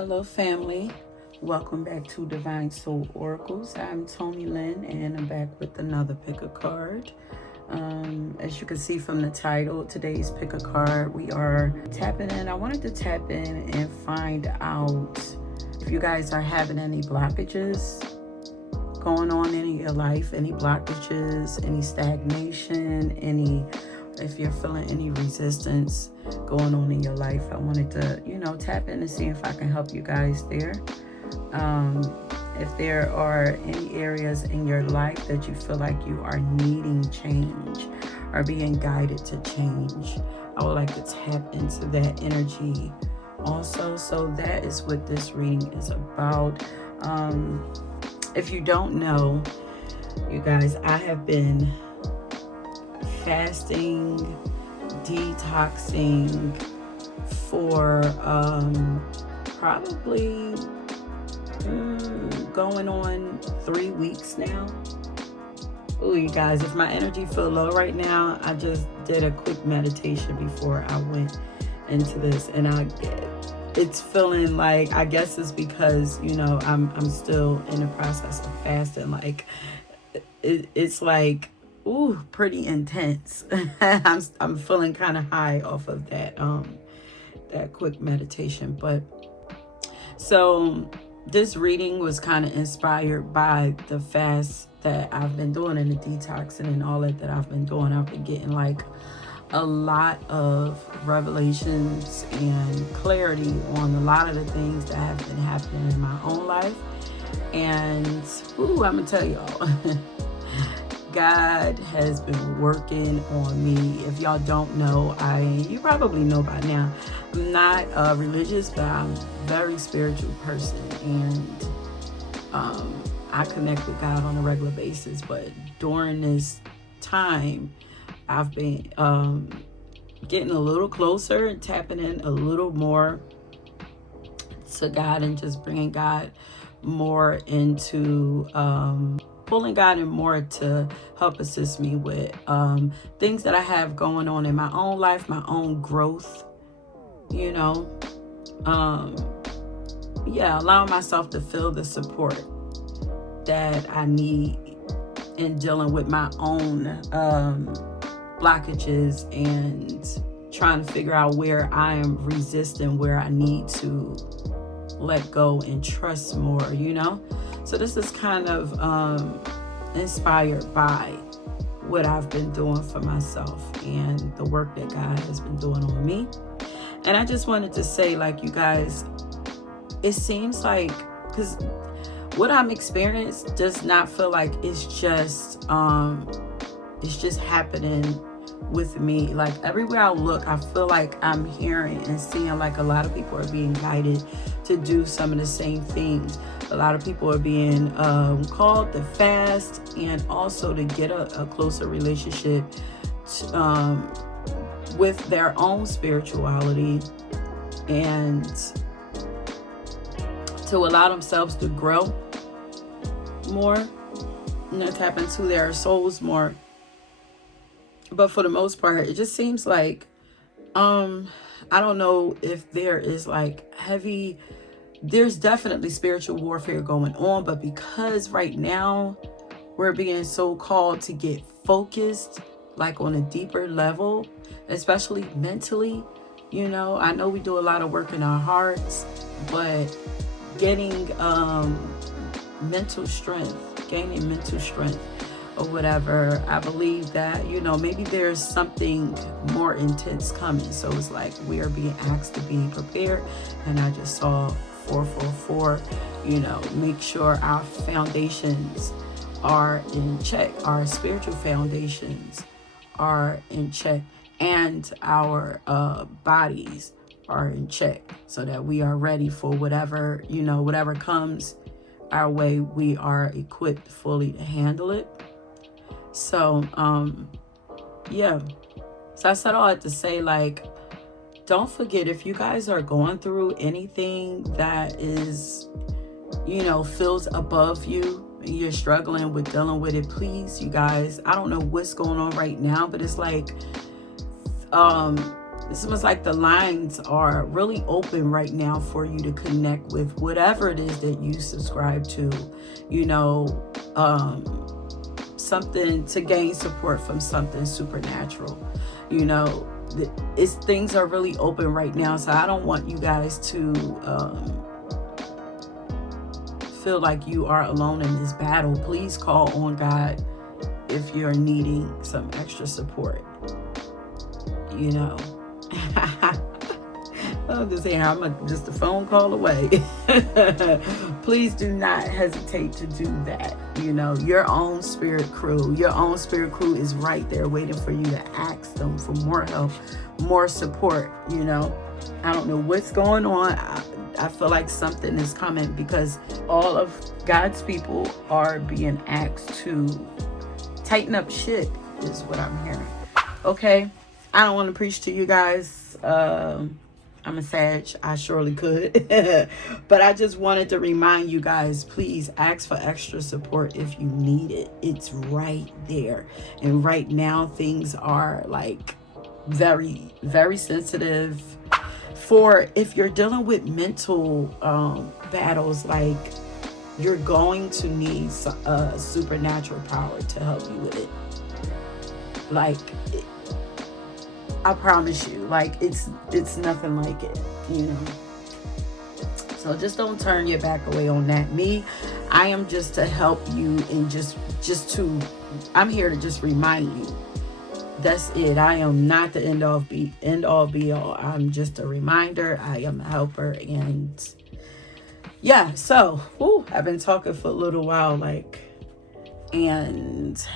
Hello, family. Welcome back to Divine Soul Oracles. I'm Toni.Lynn, and I'm back with another pick a card. As you can see from the title, today's pick a card, we are tapping in. I wanted to tap in and find out if you guys are having any blockages going on in your life, any blockages, any stagnation, if you're feeling any resistance going on in your life. I wanted to, tap in and see if I can help you guys there. If there are any areas in your life that you feel like you are needing change or being guided to change, I would like to tap into that energy also. So that is what this reading is about. If you don't know, you guys, I have been fasting, detoxing for probably going on 3 weeks now. Oh, you guys, if my energy feel low right now, I just did a quick meditation before I went into this, and it's feeling like, I guess it's because I'm still in the process of fasting. Like it's like, ooh, pretty intense. I'm feeling kind of high off of that quick meditation. But so this reading was kind of inspired by the fast that I've been doing and the detoxing and all that I've been doing. I've been getting like a lot of revelations and clarity on a lot of the things that have been happening in my own life. And ooh, I'm gonna tell y'all, God has been working on me. If y'all don't know, you probably know by now, I'm not religious, but I'm a very spiritual person, and I connect with God on a regular basis. But during this time, I've been getting a little closer and tapping in a little more to God, and just bringing God more into pulling God in more to help assist me with things that I have going on in my own life, my own growth, allowing myself to feel the support that I need in dealing with my own blockages and trying to figure out where I am resisting, where I need to let go and trust more, So this is kind of inspired by what I've been doing for myself and the work that God has been doing on me. And I just wanted to say, like, you guys, it seems like, because what I'm experiencing does not feel like it's just happening with me. Like, everywhere I look, I feel like I'm hearing and seeing like a lot of people are being guided to do some of the same things. A lot of people are being called to fast and also to get a closer relationship with their own spirituality, and to allow themselves to grow more, tap into their souls more. But for the most part, it just seems like I don't know if there is like there's definitely spiritual warfare going on, but because right now we're being so called to get focused, like on a deeper level, especially mentally, I know we do a lot of work in our hearts, but gaining mental strength or whatever, I believe that, maybe there's something more intense coming. So it's like we are being asked to be prepared. And I just saw 444, make sure our foundations are in check, our spiritual foundations are in check, and our bodies are in check, so that we are ready for whatever comes our way. We are equipped fully to handle it. So so I said all that to say, like, don't forget, if you guys are going through anything that is feels above you, you're struggling with dealing with it, please, you guys, I don't know what's going on right now, but it's like It's almost like the lines are really open right now for you to connect with whatever it is that you subscribe to, you know, something to gain support from something supernatural. You know, things are really open right now. So I don't want you guys to feel like you are alone in this battle. Please call on God if you're needing some extra support, you know. I'm just saying, I'm just a phone call away. Please do not hesitate to do that. You know, your own spirit crew is right there waiting for you to ask them for more help, more support. You know, I don't know what's going on. I feel like something is coming because all of God's people are being asked to tighten up shit, is what I'm hearing. Okay, I don't want to preach to you guys. I'm a Sag. I surely could. But I just wanted to remind you guys, please ask for extra support if you need it. It's right there. And right now, things are like very, very sensitive. For if you're dealing with mental battles, like you're going to need a supernatural power to help you with it. Like, I promise you, like it's nothing like it, you know. So just don't turn your back away on that. I am just to help you and I'm here to just remind you. That's it. I am not the end all be all. I'm just a reminder. I am a helper, and yeah. So, I've been talking for a little while, and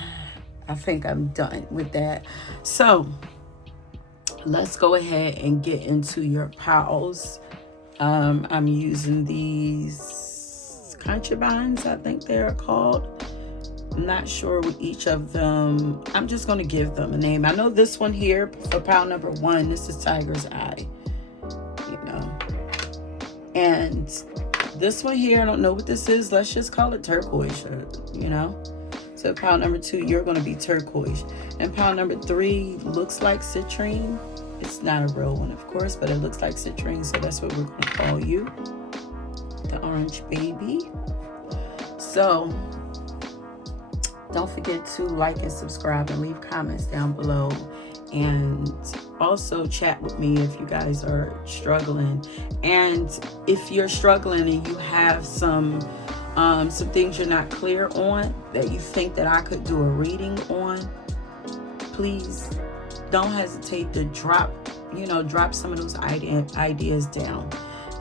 I think I'm done with that. So let's go ahead and get into your pals. I'm using these concubines, I think they're called. I'm not sure with each of them. I'm just going to give them a name. I know this one here for pile number 1, this is Tiger's Eye, you know. And this one here, I don't know what this is. Let's just call it turquoise, you know. So pile number 2, you're going to be turquoise. And pile number 3 looks like citrine. It's not a real one, of course, but it looks like citrine, so that's what we're going to call you, the orange baby. So don't forget to like and subscribe and leave comments down below, and also chat with me if you guys are struggling. And if you're struggling and you have some things you're not clear on that you think that I could do a reading on, please don't hesitate to drop some of those ideas down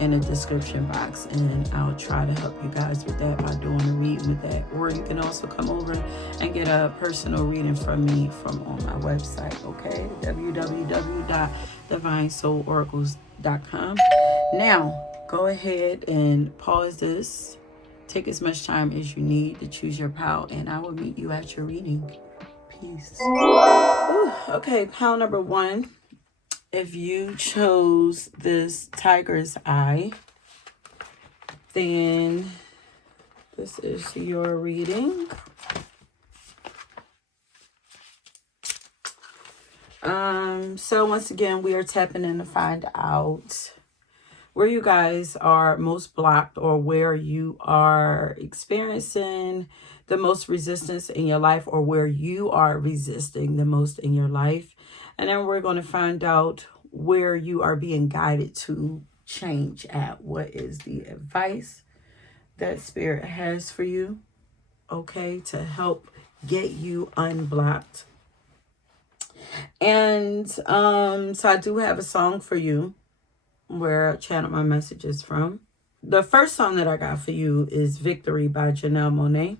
in the description box, and I'll try to help you guys with that by doing a reading with that. Or you can also come over and get a personal reading from me on my website, okay? www.divinesouloracles.com. Now, go ahead and pause this. Take as much time as you need to choose your pile, and I will meet you at your reading. Peace. Ooh, okay, pile number 1. If you chose this Tiger's Eye, then this is your reading. So once again, we are tapping in to find out where you guys are most blocked, or where you are experiencing the most resistance in your life, or where you are resisting the most in your life. And then we're going to find out where you are being guided to change at. What is the advice that Spirit has for you, okay, to help get you unblocked. And so I do have a song for you where I channel my messages from. The first song that I got for you is Victory by Janelle Monáe.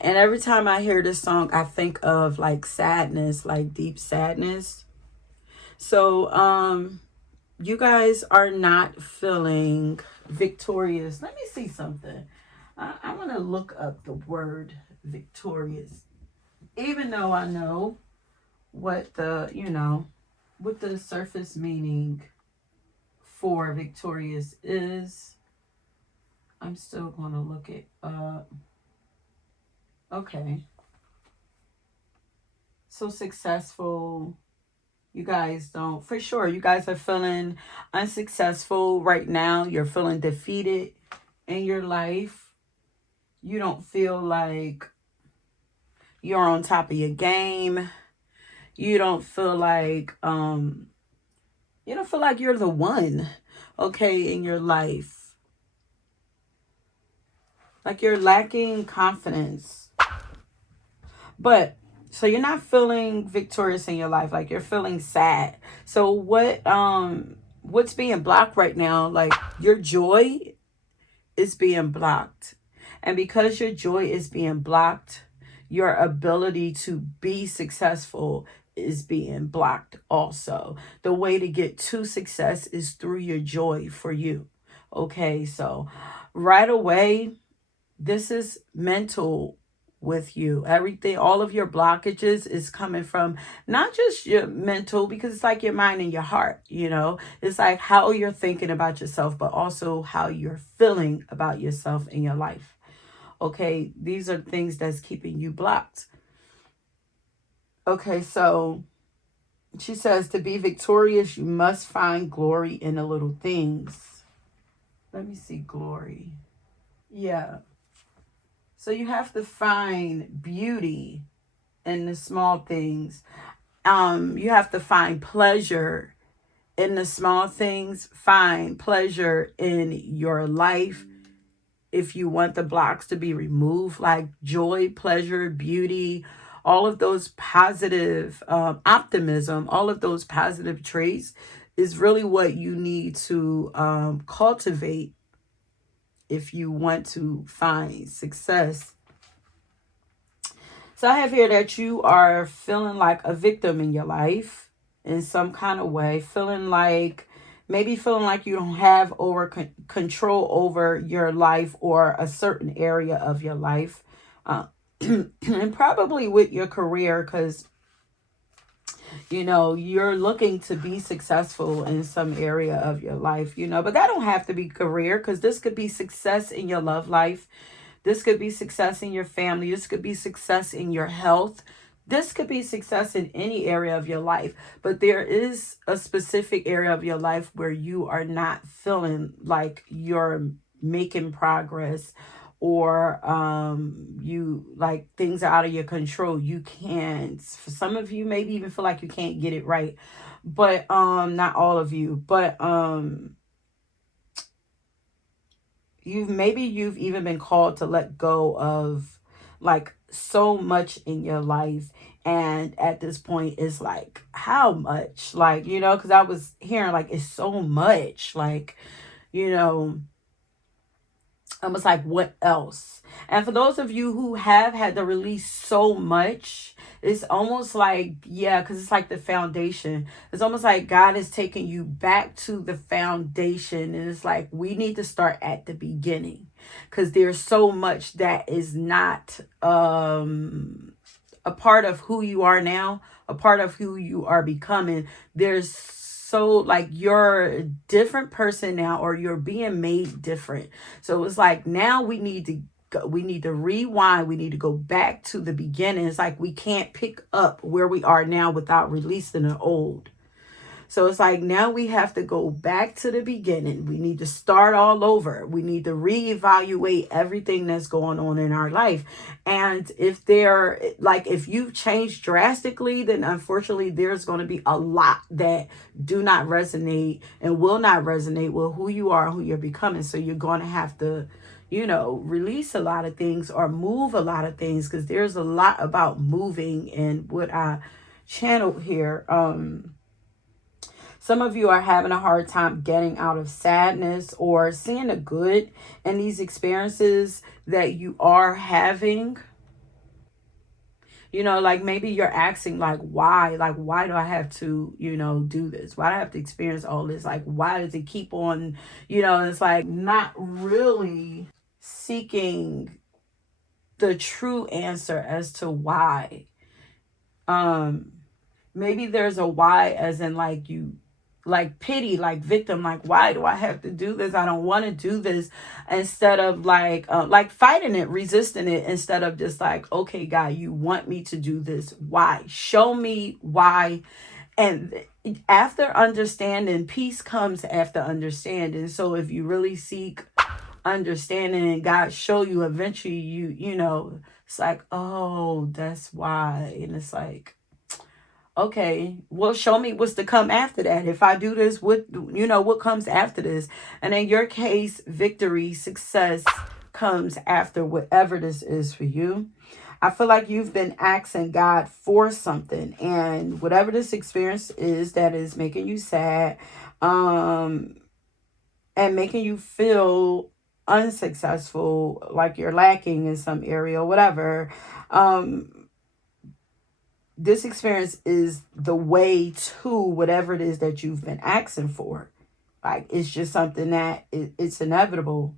And every time I hear this song, I think of like sadness, like deep sadness. So you guys are not feeling victorious. Let me see something. I want to look up the word victorious, even though I know what the surface meaning for victorious is. I'm still going to look it up. Okay. So successful, You guys don't, for sure, you guys are feeling unsuccessful right now. You're feeling defeated in your life. You don't feel like you're on top of your game. You don't feel like you're the one, okay, in your life. Like you're lacking confidence. But so you're not feeling victorious in your life, like you're feeling sad. So what's being blocked right now? Like your joy is being blocked. And because your joy is being blocked, your ability to be successful is being blocked also. The way to get to success is through your joy for you. Okay, so right away, this is mental with you. Everything, all of your blockages is coming from not just your mental, because it's like your mind and your heart, you know. It's like how you're thinking about yourself, but also how you're feeling about yourself in your life. Okay, these are things that's keeping you blocked. Okay, so she says to be victorious, you must find glory in the little things. Let me see, glory. Yeah. So you have to find beauty in the small things. You have to find pleasure in the small things. Find pleasure in your life. If you want the blocks to be removed, like joy, pleasure, beauty, all of those positive optimism, all of those positive traits is really what you need to cultivate if you want to find success. So I have here that you are feeling like a victim in your life in some kind of way, feeling like you don't have control over your life or a certain area of your life. And probably with your career, because you're looking to be successful in some area of your life, but that don't have to be career, because this could be success in your love life. This could be success in your family. This could be success in your health. This could be success in any area of your life. But there is a specific area of your life where you are not feeling like you're making progress, or you like things are out of your control. You can't, for some of you, maybe even feel like you can't get it right. But not all of you. But you've even been called to let go of like so much in your life, and at this point it's like, how much, like, because I was hearing like it's so much, like, you know I was like, what else? And for those of you who have had to release so much, it's almost like, yeah, because it's like the foundation. It's almost like God is taking you back to the foundation. And it's like, we need to start at the beginning, because there's so much that is not a part of who you are now, a part of who you are becoming. There's so like you're a different person now, or you're being made different. So it's like now we need to rewind. We need to go back to the beginning. It's like we can't pick up where we are now without releasing the old. So it's like now we have to go back to the beginning. We need to start all over. We need to reevaluate everything that's going on in our life. And if you've changed drastically, then unfortunately there's going to be a lot that do not resonate and will not resonate with who you are, who you're becoming. So you're going to have to, release a lot of things or move a lot of things, because there's a lot about moving and what I channeled here. Some of you are having a hard time getting out of sadness or seeing the good in these experiences that you are having. Like maybe you're asking, like, why? Like, why do I have to, do this? Why do I have to experience all this? Like, why does it keep on, it's like not really seeking the true answer as to why. Maybe there's a why as in like you, like pity, like victim, like why do I have to do this? I don't want to do this, instead of like fighting it, resisting it, instead of just like, okay, God, you want me to do this, why? Show me why, And after understanding, peace comes after understanding. So if you really seek understanding and God show you, eventually you know, it's like, oh, that's why. And it's like, okay, well, show me what's to come after that. If I do this, what comes after this? And in your case, victory, success comes after whatever this is for you. I feel like you've been asking God for something, and whatever this experience is that is making you sad, um, and making you feel unsuccessful, like you're lacking in some area or whatever. Um, this experience is the way to whatever it is that you've been asking for. Like, it's just something that it's inevitable.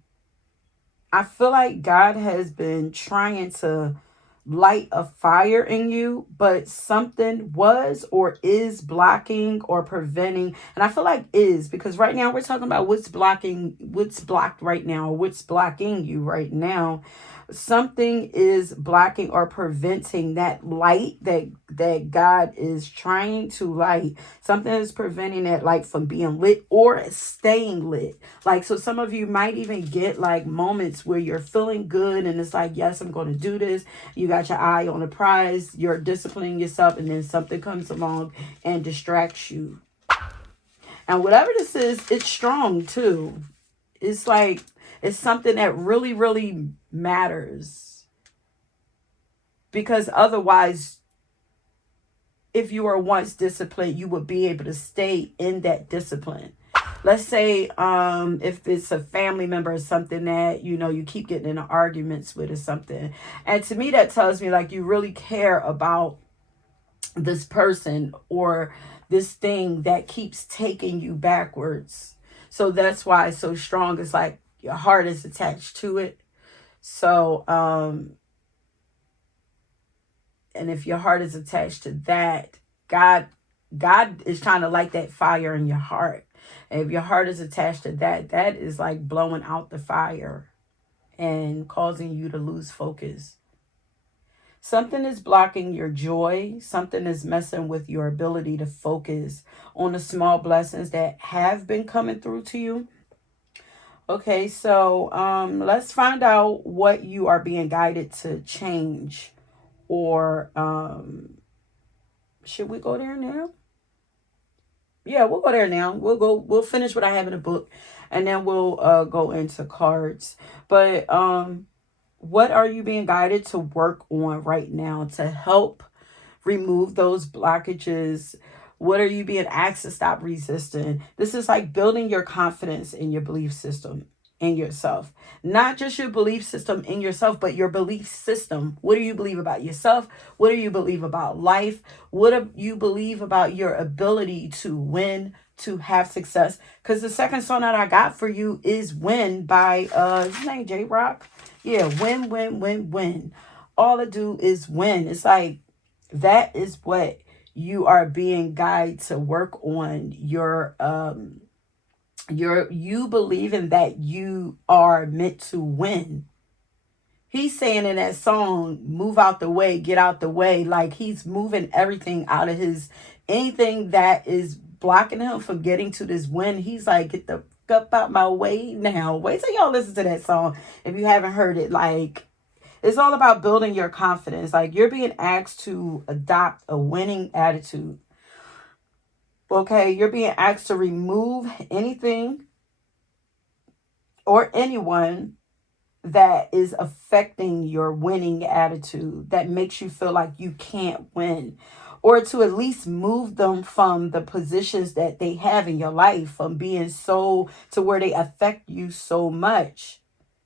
I feel like God has been trying to light a fire in you, but something was or is blocking or preventing. And I feel like is, because right now we're talking about what's blocked right now, or what's blocking you right now. Something is blocking or preventing that light that God is trying to light. Something is preventing that light from being lit or staying lit. Like, so some of you might even get like moments where you're feeling good and it's like, yes, I'm going to do this. You got your eye on the prize, you're disciplining yourself, and then something comes along and distracts you. And whatever this is, it's strong too. It's like, it's something that really, really matters. Because otherwise, if you were once disciplined, you would be able to stay in that discipline. Let's say if it's a family member or something that, you keep getting into arguments with or something. And to me, that tells me like you really care about this person or this thing that keeps taking you backwards. So that's why it's so strong. It's like your heart is attached to it. So, and if your heart is attached to that, God is trying to light that fire in your heart. And if your heart is attached to that, that is like blowing out the fire and causing you to lose focus. Something is blocking your joy. Something is messing with your ability to focus on the small blessings that have been coming through to you. Okay, so let's find out what you are being guided to change. Or should we go there now? Yeah, we'll go there now. We'll finish what I have in the book, and then we'll go into cards. But what are you being guided to work on right now to help remove those blockages? What are you being asked to stop resisting? This is like building your confidence in your belief system, in yourself. Not just your belief system in yourself, but your belief system. What do you believe about yourself? What do you believe about life? What do you believe about your ability to win, to have success? Because the second song that I got for you is Win by his name J Rock. Yeah, win, win, win, win. All I do is win. It's like that is what you are being guided to work on. You believing that you are meant to win. He's saying in that song, move out the way, get out the way. Like he's moving everything out of anything that is blocking him from getting to this win. He's like, get the fuck out my way now. Wait till y'all listen to that song if you haven't heard it. Like, it's all about building your confidence. Like, you're being asked to adopt a winning attitude. Okay, you're being asked to remove anything or anyone that is affecting your winning attitude, that makes you feel like you can't win, or to at least move them from the positions that they have in your life, from being so to where they affect you so much.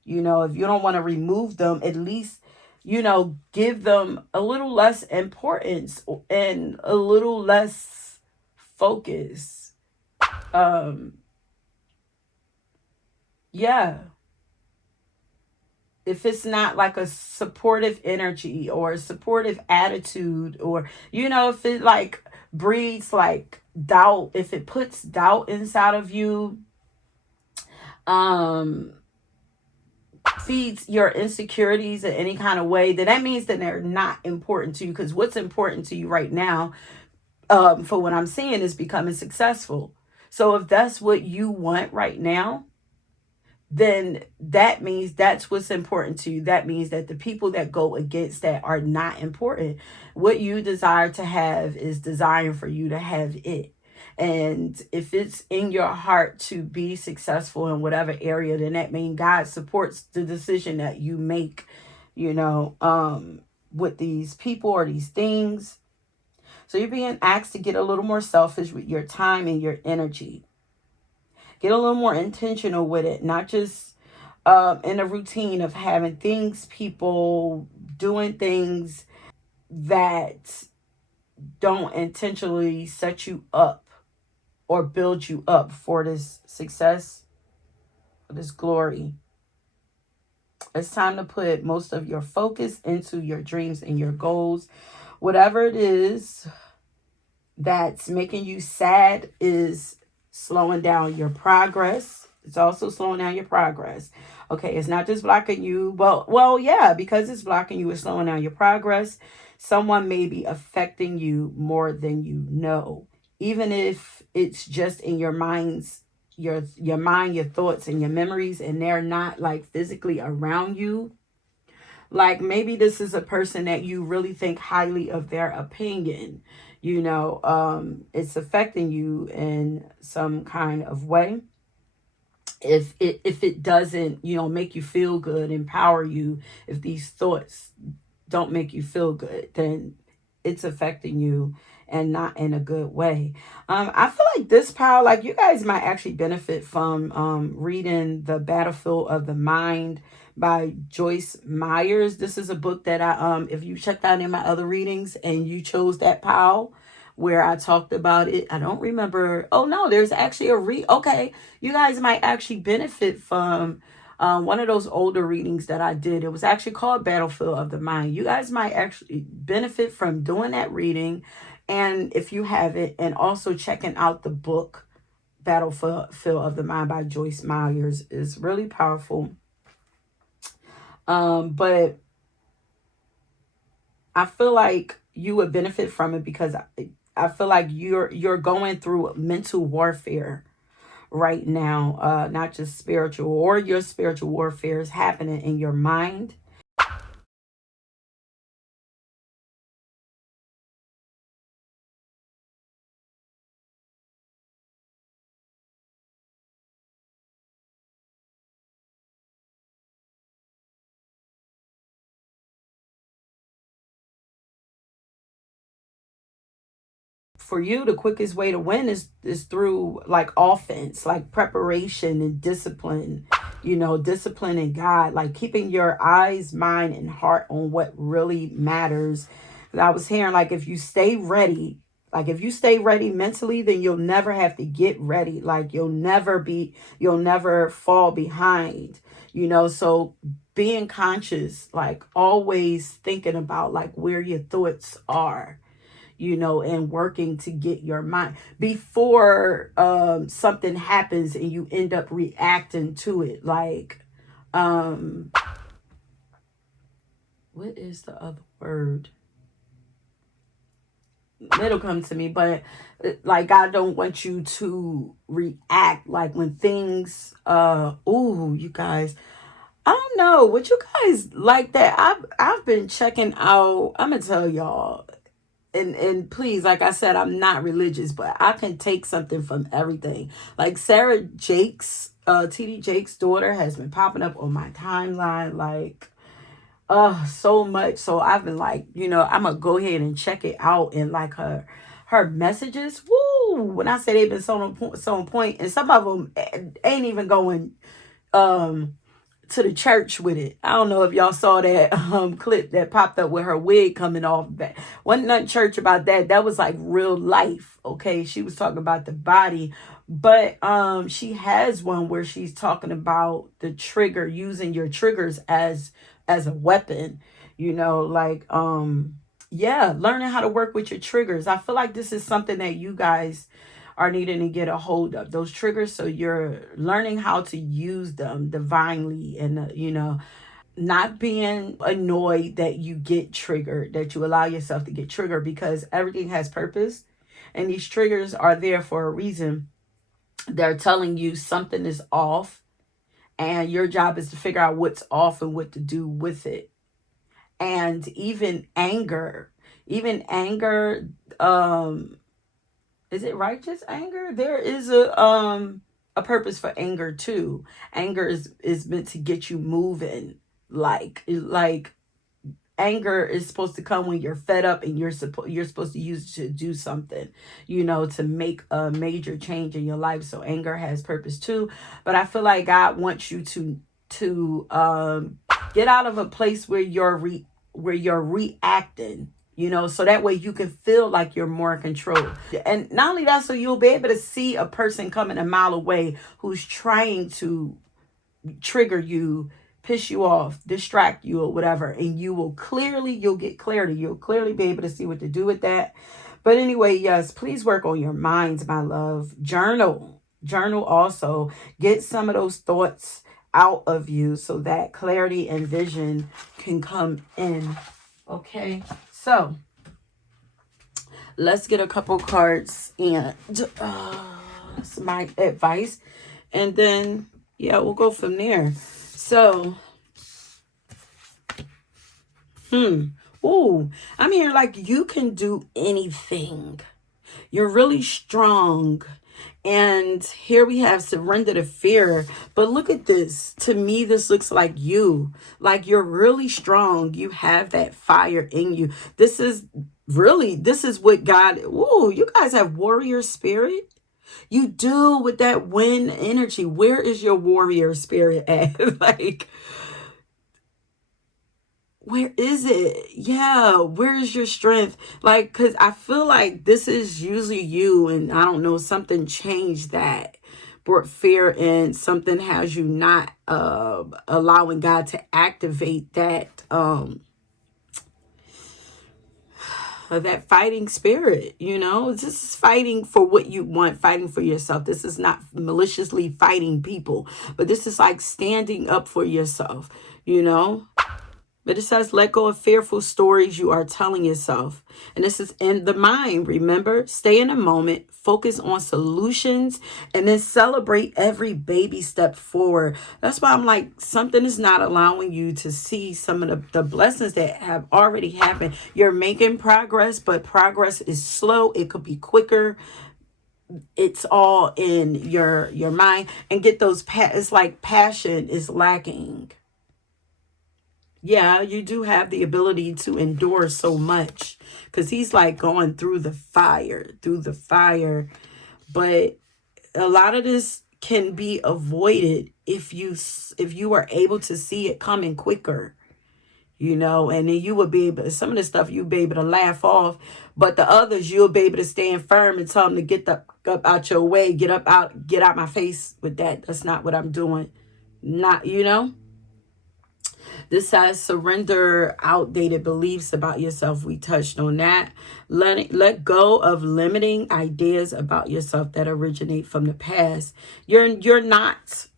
If you don't want to remove them, at least, give them a little less importance and a little less focus. Yeah. If it's not like a supportive energy or a supportive attitude, or, if it like breeds like doubt, if it puts doubt inside of you, feeds your insecurities in any kind of way, then that means that they're not important to you. Because what's important to you right now for what I'm seeing is becoming successful. So if that's what you want right now, then that means that's what's important to you. That means that the people that go against that are not important. What you desire to have is desiring for you to have it. And if it's in your heart to be successful in whatever area, then that means God supports the decision that you make, you know, with these people or these things. So you're being asked to get a little more selfish with your time and your energy. Get a little more intentional with it, not just in a routine of having things, people doing things that don't intentionally set you up or build you up for this success, for this glory. It's time to put most of your focus into your dreams and your goals. Whatever it is that's making you sad is slowing down your progress. It's also slowing down your progress. Okay, it's not just blocking you. Yeah, because it's blocking you, it's slowing down your progress. Someone may be affecting you more than you know. Even if it's just in your mind's your mind, your thoughts and your memories, and they're not like physically around you. Like maybe this is a person that you really think highly of their opinion. It's affecting you in some kind of way. If it doesn't, make you feel good, empower you, if these thoughts don't make you feel good, then it's affecting you and not in a good way. I feel like this power, like you guys might actually benefit from reading The Battlefield of the Mind by Joyce Myers. This is a book that if you checked out in my other readings and you chose that power where I talked about it, I don't remember. Oh no, there's actually okay, you guys might actually benefit from one of those older readings that I did. It was actually called Battlefield of the Mind. You guys might actually benefit from doing that reading. And if you have it, and also checking out the book Battlefield of the Mind by Joyce Myers is really powerful. But I feel like you would benefit from it because I feel like you're going through mental warfare right now, not just spiritual, or your spiritual warfare is happening in your mind. For you, the quickest way to win is through like offense, like preparation and discipline. Discipline in God, like keeping your eyes, mind, and heart on what really matters. And I was hearing like if you stay ready, like if you stay ready mentally, then you'll never have to get ready. Like you'll never fall behind. So being conscious, like always thinking about like where your thoughts are, and working to get your mind before something happens and you end up reacting to it. Like, what is the other word? It'll come to me, but like I don't want you to react like when things ooh, you guys, I don't know what you guys like that. I've been checking out. I'm gonna tell y'all, and please, like I said, I'm not religious, but I can take something from everything. Like Sarah Jakes, TD Jakes' daughter has been popping up on my timeline, like so much. So I've been like, I'm gonna go ahead and check it out, and like her messages, woo, when I say they've been so on point, and some of them ain't even going um to the church with it. I don't know if y'all saw that clip that popped up with her wig coming off back. Wasn't nothing church about that. That was like real life. Okay. She was talking about the body. But she has one where she's talking about the trigger, using your triggers as a weapon, like yeah, learning how to work with your triggers. I feel like this is something that you guys are needing to get a hold of, those triggers, so you're learning how to use them divinely, and not being annoyed that you get triggered, that you allow yourself to get triggered, because everything has purpose. And these triggers are there for a reason. They're telling you something is off, and your job is to figure out what's off and what to do with it. And even anger, is it righteous anger? There is a purpose for anger too. Anger is meant to get you moving. Like anger is supposed to come when you're fed up and you're supposed to use it to do something, to make a major change in your life. So anger has purpose too. But I feel like God wants you to get out of a place where you're reacting, so that way you can feel like you're more in control. And not only that, so you'll be able to see a person coming a mile away who's trying to trigger you, piss you off, distract you, or whatever. And you'll get clarity. You'll clearly be able to see what to do with that. But anyway, yes, please work on your minds, my love. Journal also. Get some of those thoughts out of you so that clarity and vision can come in. Okay, so let's get a couple cards and that's my advice, and then we'll go from there. So I'm here like you can do anything. You're really strong. And here we have surrender to fear. But look at this. To me, this looks like you. Like you're really strong. You have that fire in you. This is what God, you guys have warrior spirit. You do with that wind energy. Where is your warrior spirit at? Like, where is it? Yeah, where is your strength? Like, because I feel like this is usually you, and I don't know, something changed that, brought fear in, something has you not allowing God to activate that that fighting spirit. This is fighting for what you want, fighting for yourself. This is not maliciously fighting people, but this is like standing up for yourself. But it says, let go of fearful stories you are telling yourself. And this is in the mind, remember? Stay in the moment, focus on solutions, and then celebrate every baby step forward. That's why I'm like, something is not allowing you to see some of the blessings that have already happened. You're making progress, but progress is slow. It could be quicker. It's all in your mind. And get those, it's like passion is lacking. Yeah, you do have the ability to endure so much, because he's like going through the fire. But a lot of this can be avoided if you are able to see it coming quicker, and then you would be able, some of the stuff you'll be able to laugh off, but the others you'll be able to stand firm and tell them to get up out your way, get out my face with that. That's not what I'm doing. Not, This says surrender outdated beliefs about yourself. We touched on that. Let go of limiting ideas about yourself that originate from the past. You're not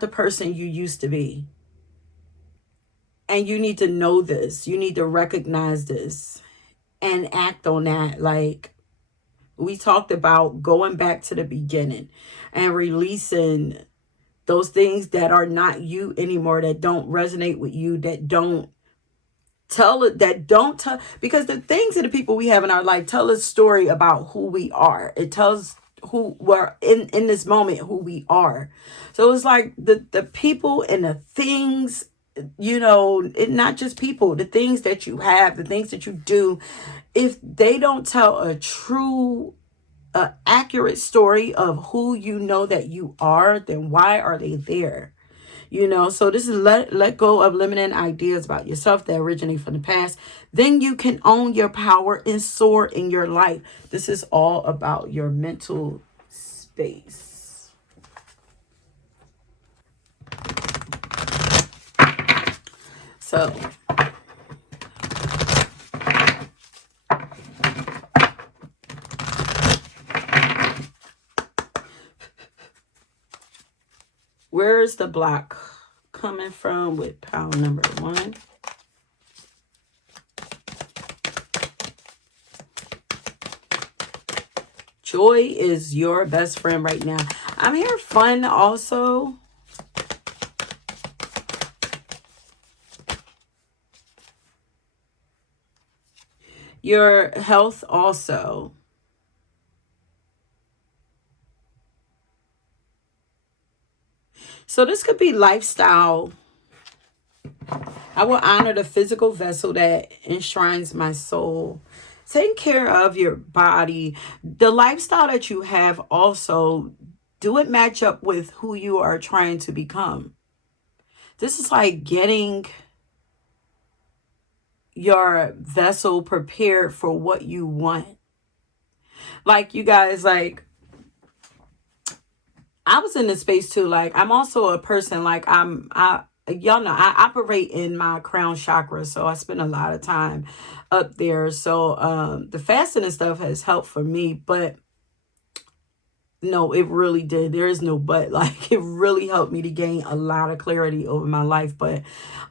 the person you used to be. And you need to know this. You need to recognize this and act on that. Like we talked about, going back to the beginning and releasing those things that are not you anymore, that don't resonate with you, that don't tell, because the things and the people we have in our life tell a story about who we are. It tells who we're in this moment, who we are. So it's like the people and the things, not just people, the things that you have, the things that you do, if they don't tell a true accurate story of who you know that you are, then why are they there? So this is let go of limiting ideas about yourself that originate from the past. Then you can own your power and soar in your life. This is all about your mental space. So where's the block coming from with pile number 1? joy is your best friend right now. I'm hearing fun also. Your health also. So this could be lifestyle. I will honor the physical vessel that enshrines my soul. Take care of your body. The lifestyle that you have also, do it match up with who you are trying to become? This is like getting your vessel prepared for what you want. Like, you guys, like, I was in this space too. Like, I'm also a person, like, y'all know, I operate in my crown chakra. So I spend a lot of time up there. So, the fasting and stuff has helped for me, but no, it really did. There is no but. Like, it really helped me to gain a lot of clarity over my life. But,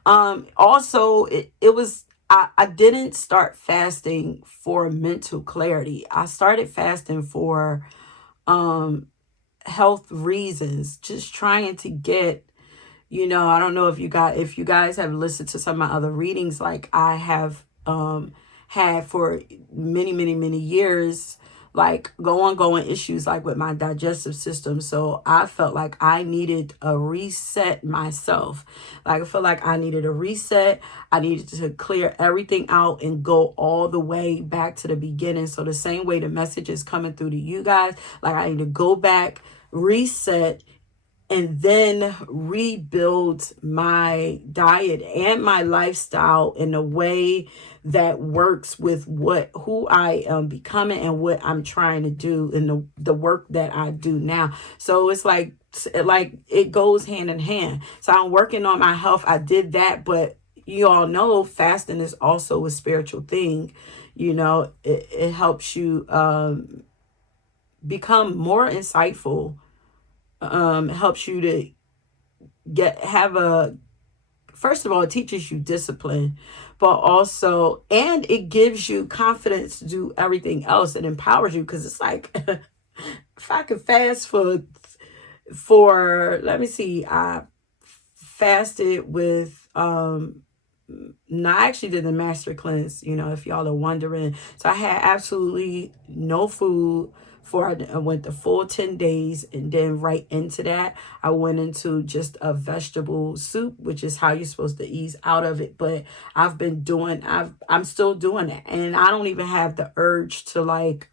also it was, I didn't start fasting for mental clarity. I started fasting for, health reasons, just trying to get, I don't know if you guys have listened to some of my other readings, like I have had for many years, like going issues like with my digestive system. So I felt like I needed a reset myself. Like I felt like I needed a reset. I needed to clear everything out and go all the way back to the beginning. So the same way the message is coming through to you guys, like I need to go back, reset, and then rebuild my diet and my lifestyle in a way that works with who I am becoming and what I'm trying to do in the work that I do now. So it's like it goes hand in hand. So I'm working on my health. I did that, but you all know fasting is also a spiritual thing. It helps you become more insightful. Helps you to first of all, it teaches you discipline, but also, and it gives you confidence to do everything else. It empowers you, because it's like, if I could fast let me see, I fasted with, no, I actually did the master cleanse, if y'all are wondering. So I had absolutely no food I went the full 10 days, and then right into that, I went into just a vegetable soup, which is how you're supposed to ease out of it. But I'm still doing it. And I don't even have the urge to, like,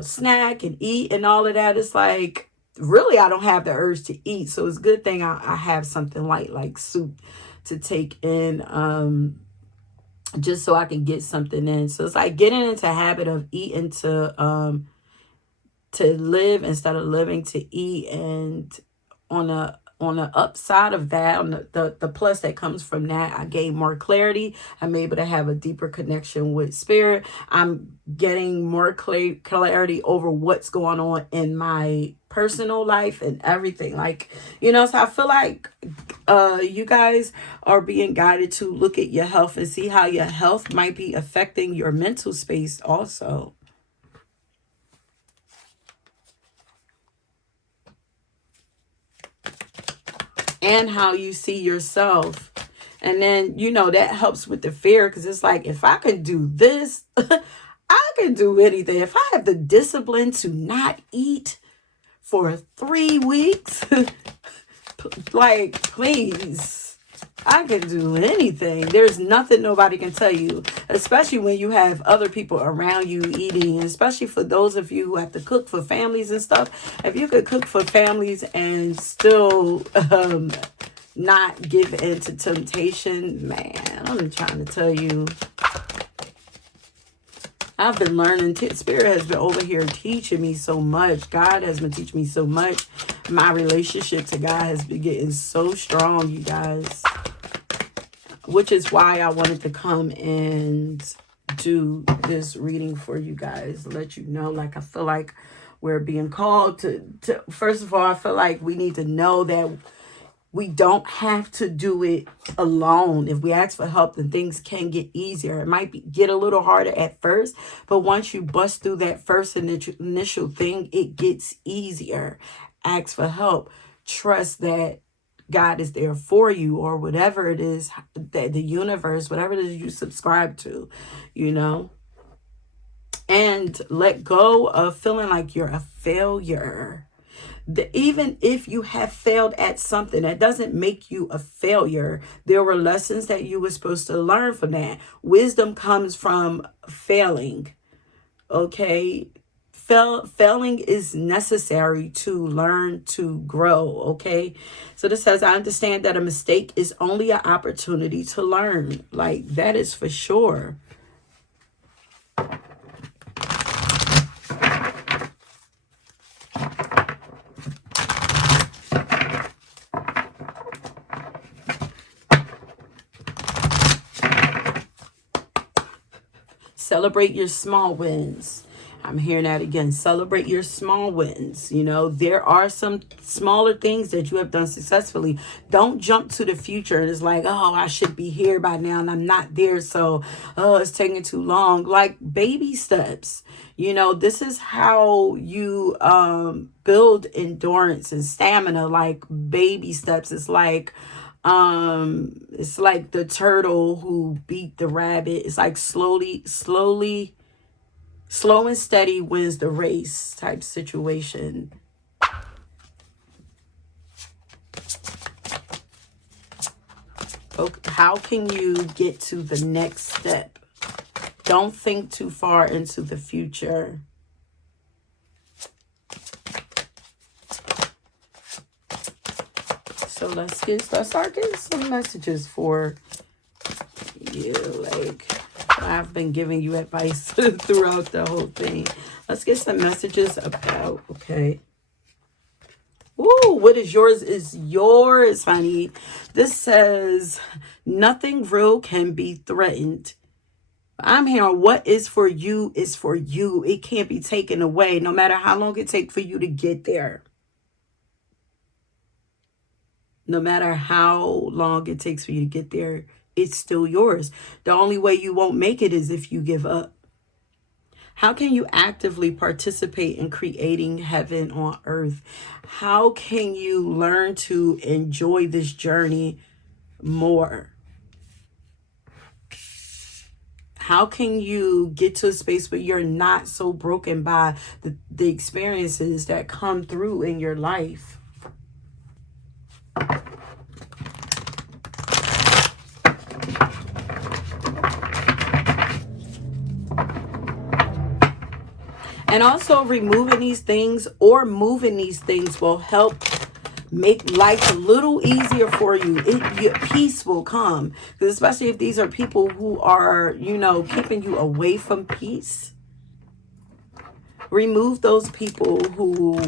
snack and eat and all of that. It's like, really, I don't have the urge to eat. So it's a good thing I have something light like soup to take in, just so I can get something in. So it's like getting into a habit of eating to live instead of living to eat. And on the upside of that, on the plus that comes from that, I gain more clarity. I'm able to have a deeper connection with spirit. I'm getting more clarity over what's going on in my personal life and everything. Like, so I feel like you guys are being guided to look at your health and see how your health might be affecting your mental space also. And how you see yourself. And then, that helps with the fear, because it's like, if I can do this, I can do anything. If I have the discipline to not eat for 3 weeks, like, please, I can do anything. There's nothing nobody can tell you, especially when you have other people around you eating, especially for those of you who have to cook for families and stuff. If you could cook for families and still not give in to temptation, man, I'm trying to tell you, I've been learning. Spirit has been over here teaching me so much. God has been teaching me so much. My relationship to God has been getting so strong, you guys. Which is why I wanted to come and do this reading for you guys. Let you know, like, I feel like we're being called to first of all, I feel like we need to know that We don't have to do it alone. If we ask for help, then things can get easier. It might get a little harder at first, but once you bust through that first initial thing, it gets easier. Ask for help. Trust that God is there for you, or whatever it is that the universe, whatever it is you subscribe to, and let go of feeling like you're a failure. Even if you have failed at something, that doesn't make you a failure. There were lessons that you were supposed to learn from that. Wisdom comes from failing. Okay. Failing is necessary to learn to grow. Okay. So this says, I understand that a mistake is only an opportunity to learn. Like, that is for sure. Celebrate your small wins. I'm hearing that again. Celebrate your small wins. There are some smaller things that you have done successfully. Don't jump to the future and it's like, oh, I should be here by now and I'm not there. So, oh, it's taking too long. Like, baby steps. This is how you build endurance and stamina, like baby steps. It's like the turtle who beat the rabbit. It's like slow and steady wins the race type situation. Okay, how can you get to the next step? Don't think too far into the future. So let's start getting some messages for you. Like, I've been giving you advice throughout the whole thing. Let's get some messages about, okay. Ooh, what is yours, honey. This says, nothing real can be threatened. I'm hearing what is for you is for you. It can't be taken away, no matter how long it takes for you to get there. No matter how long it takes for you to get there, it's still yours. The only way you won't make it is if you give up. How can you actively participate in creating heaven on earth? How can you learn to enjoy this journey more? How can you get to a space where you're not so broken by the experiences that come through in your life? And also, removing these things or moving these things will help make life a little easier for you. Your peace will come. Because especially if these are people who are, keeping you away from peace. Remove those people who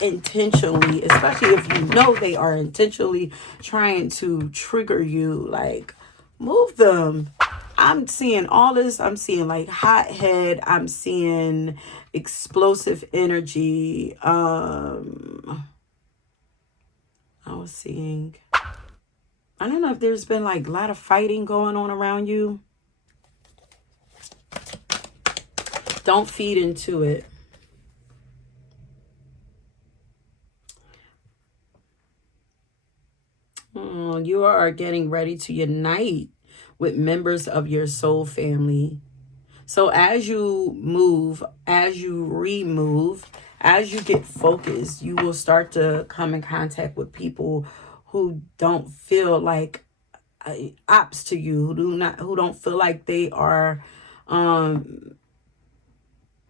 intentionally, especially if you know they are intentionally trying to trigger you, like, move them. I'm seeing all this. I'm seeing like hothead. I'm seeing explosive energy. I was seeing, I don't know if there's been like a lot of fighting going on around you. Don't feed into it. You are getting ready to unite with members of your soul family. So as you move, as you remove, as you get focused, you will start to come in contact with people who don't feel like ops to you, who don't feel like they are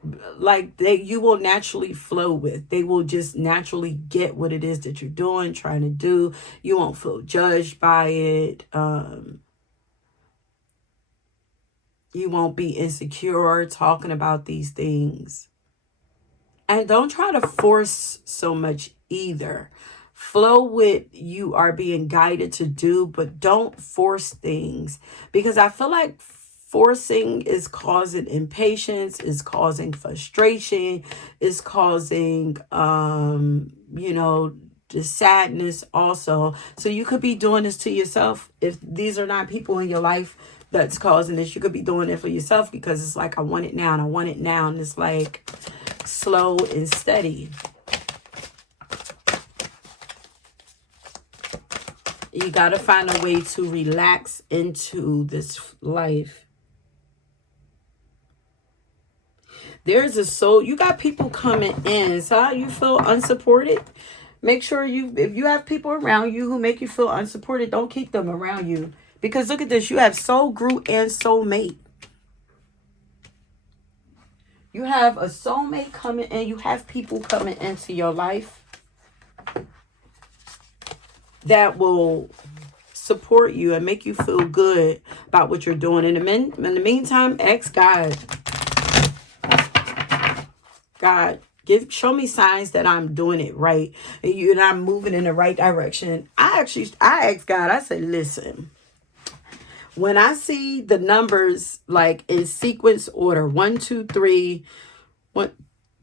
you will naturally flow with. They will just naturally get what it is that you're doing, trying to do. You won't feel judged by it. You won't be insecure talking about these things. And don't try to force so much either. Flow with you are being guided to do, but don't force things. Because I feel like forcing is causing impatience, is causing frustration, is causing, the sadness also. So you could be doing this to yourself. If these are not people in your life that's causing this, you could be doing it for yourself, because it's like, I want it now and I want it now. And it's like slow and steady. You got to find a way to relax into this life. There's a soul. You got people coming in. So how you feel unsupported? Make sure if you have people around you who make you feel unsupported, don't keep them around you. Because look at this. You have soul group and soulmate. You have a soulmate coming in. You have people coming into your life that will support you and make you feel good about what you're doing. In the meantime, ask God. God, show me signs that I'm doing it right, and I'm moving in the right direction. I asked God, I said, listen, when I see the numbers like in sequence order, 1, 2, 3, 1,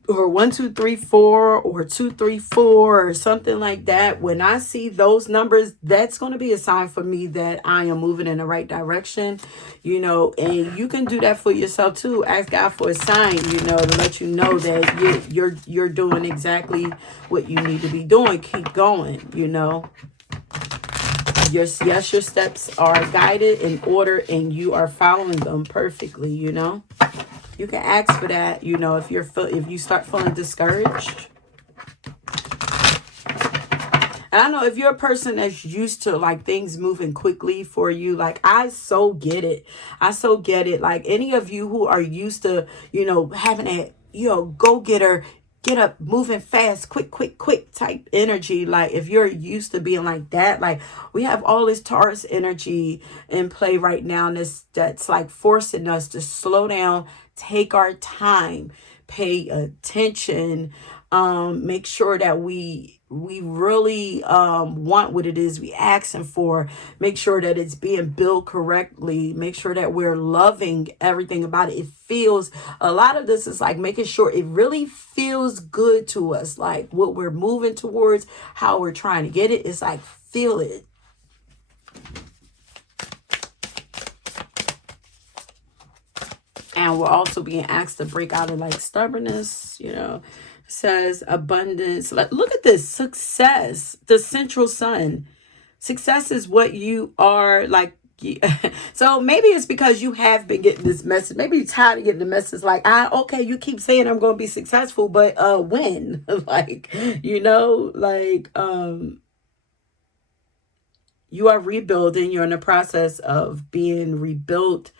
or 1, 2, 3, 4, or 2, 3, 4, or something like that, when I see those numbers, that's going to be a sign for me that I am moving in the right direction, you know. And you can do that for yourself too. Ask God for a sign, you know, to let you know that you're doing exactly what you need to be doing. Keep going, you know. Yes, your steps are guided in order, and you are following them perfectly, you know. You can ask for that, you know, if you start feeling discouraged. And I know if you're a person that's used to like things moving quickly for you, like I so get it. I so get it. Like any of you who are used to, you know, having that, you know, go-getter, get up, moving fast, quick type energy. Like if you're used to being like that, like we have all this Taurus energy in play right now, and that's like forcing us to slow down, take our time, pay attention, make sure that we really want what it is we asking for, make sure that it's being built correctly, make sure that we're loving everything about it. It feels, a lot of this is like making sure it really feels good to us, like what we're moving towards, how we're trying to get it. It's like, feel it. And we're also being asked to break out of like stubbornness, you know. It says abundance. Look at this. Success, the central sun. Success is what you are like. So maybe it's because you have been getting this message. Maybe you're tired of getting the message like, okay, you keep saying I'm going to be successful, but when? Like, you know, like you are rebuilding. You're in the process of being rebuilt,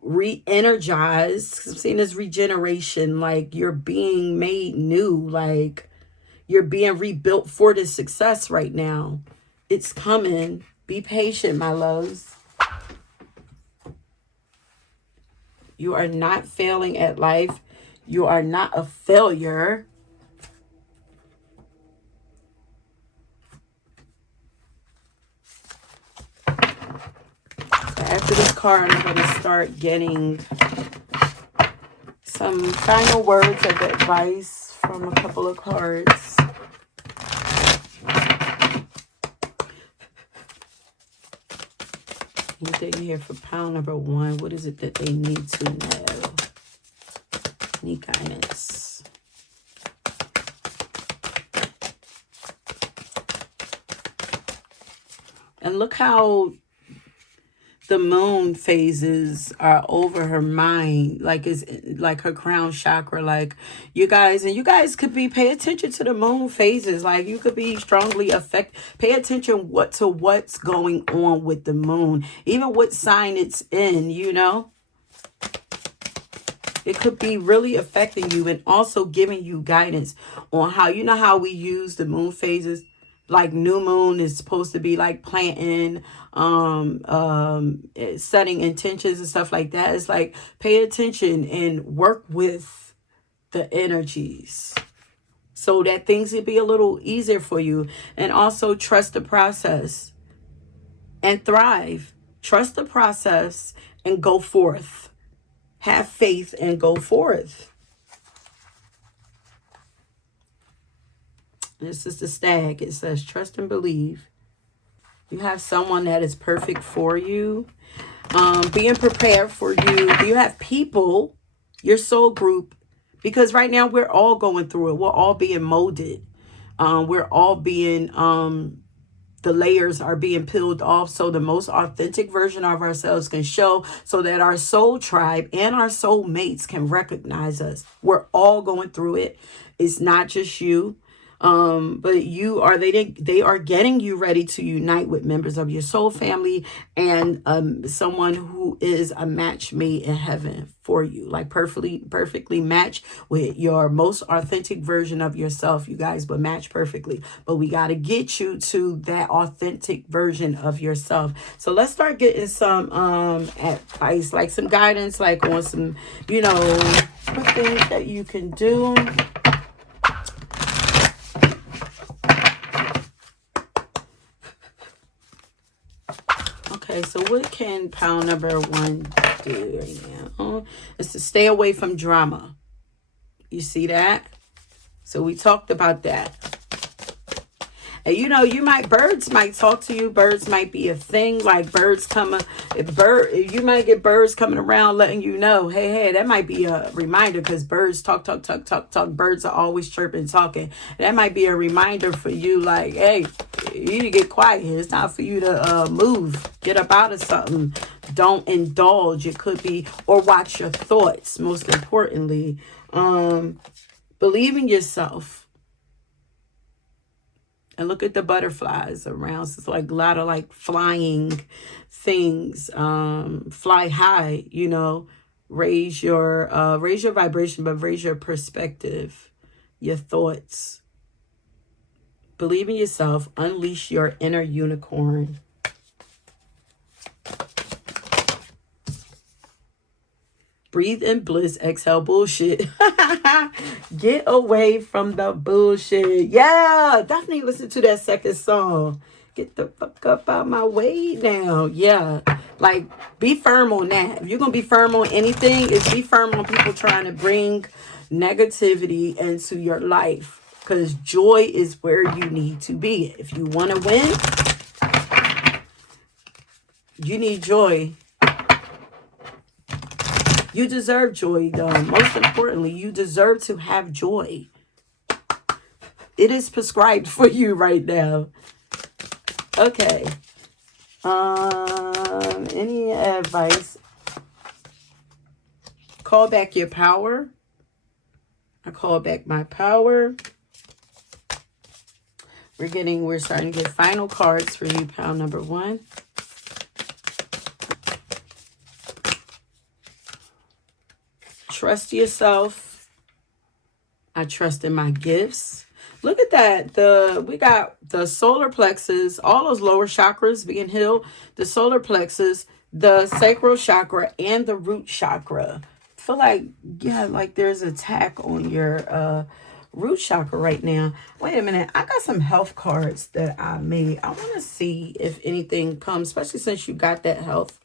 re-energized. I'm seeing this regeneration, like you're being made new, like you're being rebuilt for this success right now. It's coming. Be patient, my loves. You are not failing at life. You are not a failure. After this card, I'm going to start getting some final words of advice from a couple of cards. Anything here for pile number 1? What is it that they need to know? Need guidance. And look how the moon phases are over her mind, like it's like her crown chakra. Like you guys could be pay attention to the moon phases. Like you could be strongly affected. Pay attention to what's going on with the moon, even what sign it's in, you know. It could be really affecting you and also giving you guidance on how, you know how we use the moon phases. Like new moon is supposed to be like planting, setting intentions and stuff like that. It's like pay attention and work with the energies so that things will be a little easier for you. And also trust the process and thrive. Trust the process and go forth. Have faith and go forth. This is the stag. It says, trust and believe. You have someone that is perfect for you. Being prepared for you. You have people, your soul group, because right now we're all going through it. We're all being molded. We're all being, the layers are being peeled off so the most authentic version of ourselves can show, so that our soul tribe and our soul mates can recognize us. We're all going through it. It's not just you. But they are getting you ready to unite with members of your soul family and someone who is a match made in heaven for you, like perfectly match with your most authentic version of yourself. You guys will match perfectly, but we got to get you to that authentic version of yourself. So let's start getting some advice, like some guidance, like on some, things that you can do. Okay, so what can pile number 1 do right now? It's to stay away from drama. You see that? So we talked about that. And birds might talk to you. Birds might be a thing, like birds coming. You might get birds coming around letting you know, hey, that might be a reminder, because birds talk. Birds are always chirping, talking. That might be a reminder for you, like, hey, you need to get quiet here. It's time for you to move. Get up out of something. Don't indulge. It could be, or watch your thoughts, most importantly. Believe in yourself. And look at the butterflies around. So it's like a lot of like flying things. Fly high, raise your vibration, but raise your perspective, your thoughts. Believe in yourself. Unleash your inner unicorn. Breathe in bliss, exhale bullshit. Get away from the bullshit. Yeah, definitely listen to that second song. Get the fuck up out my way now. Yeah, like be firm on that. If you're going to be firm on anything, it's be firm on people trying to bring negativity into your life. Because joy is where you need to be. If you want to win, you need joy. You deserve joy, though. Most importantly, you deserve to have joy. It is prescribed for you right now. Okay. Any advice? Call back your power. I call back my power. We're starting to get final cards for you, pile number 1. Trust yourself. I trust in my gifts. Look at that. We got the solar plexus, all those lower chakras being healed. The solar plexus, the sacral chakra, and the root chakra. I feel like, like there's an attack on your root chakra right now. Wait a minute. I got some health cards that I made. I want to see if anything comes, especially since you got that health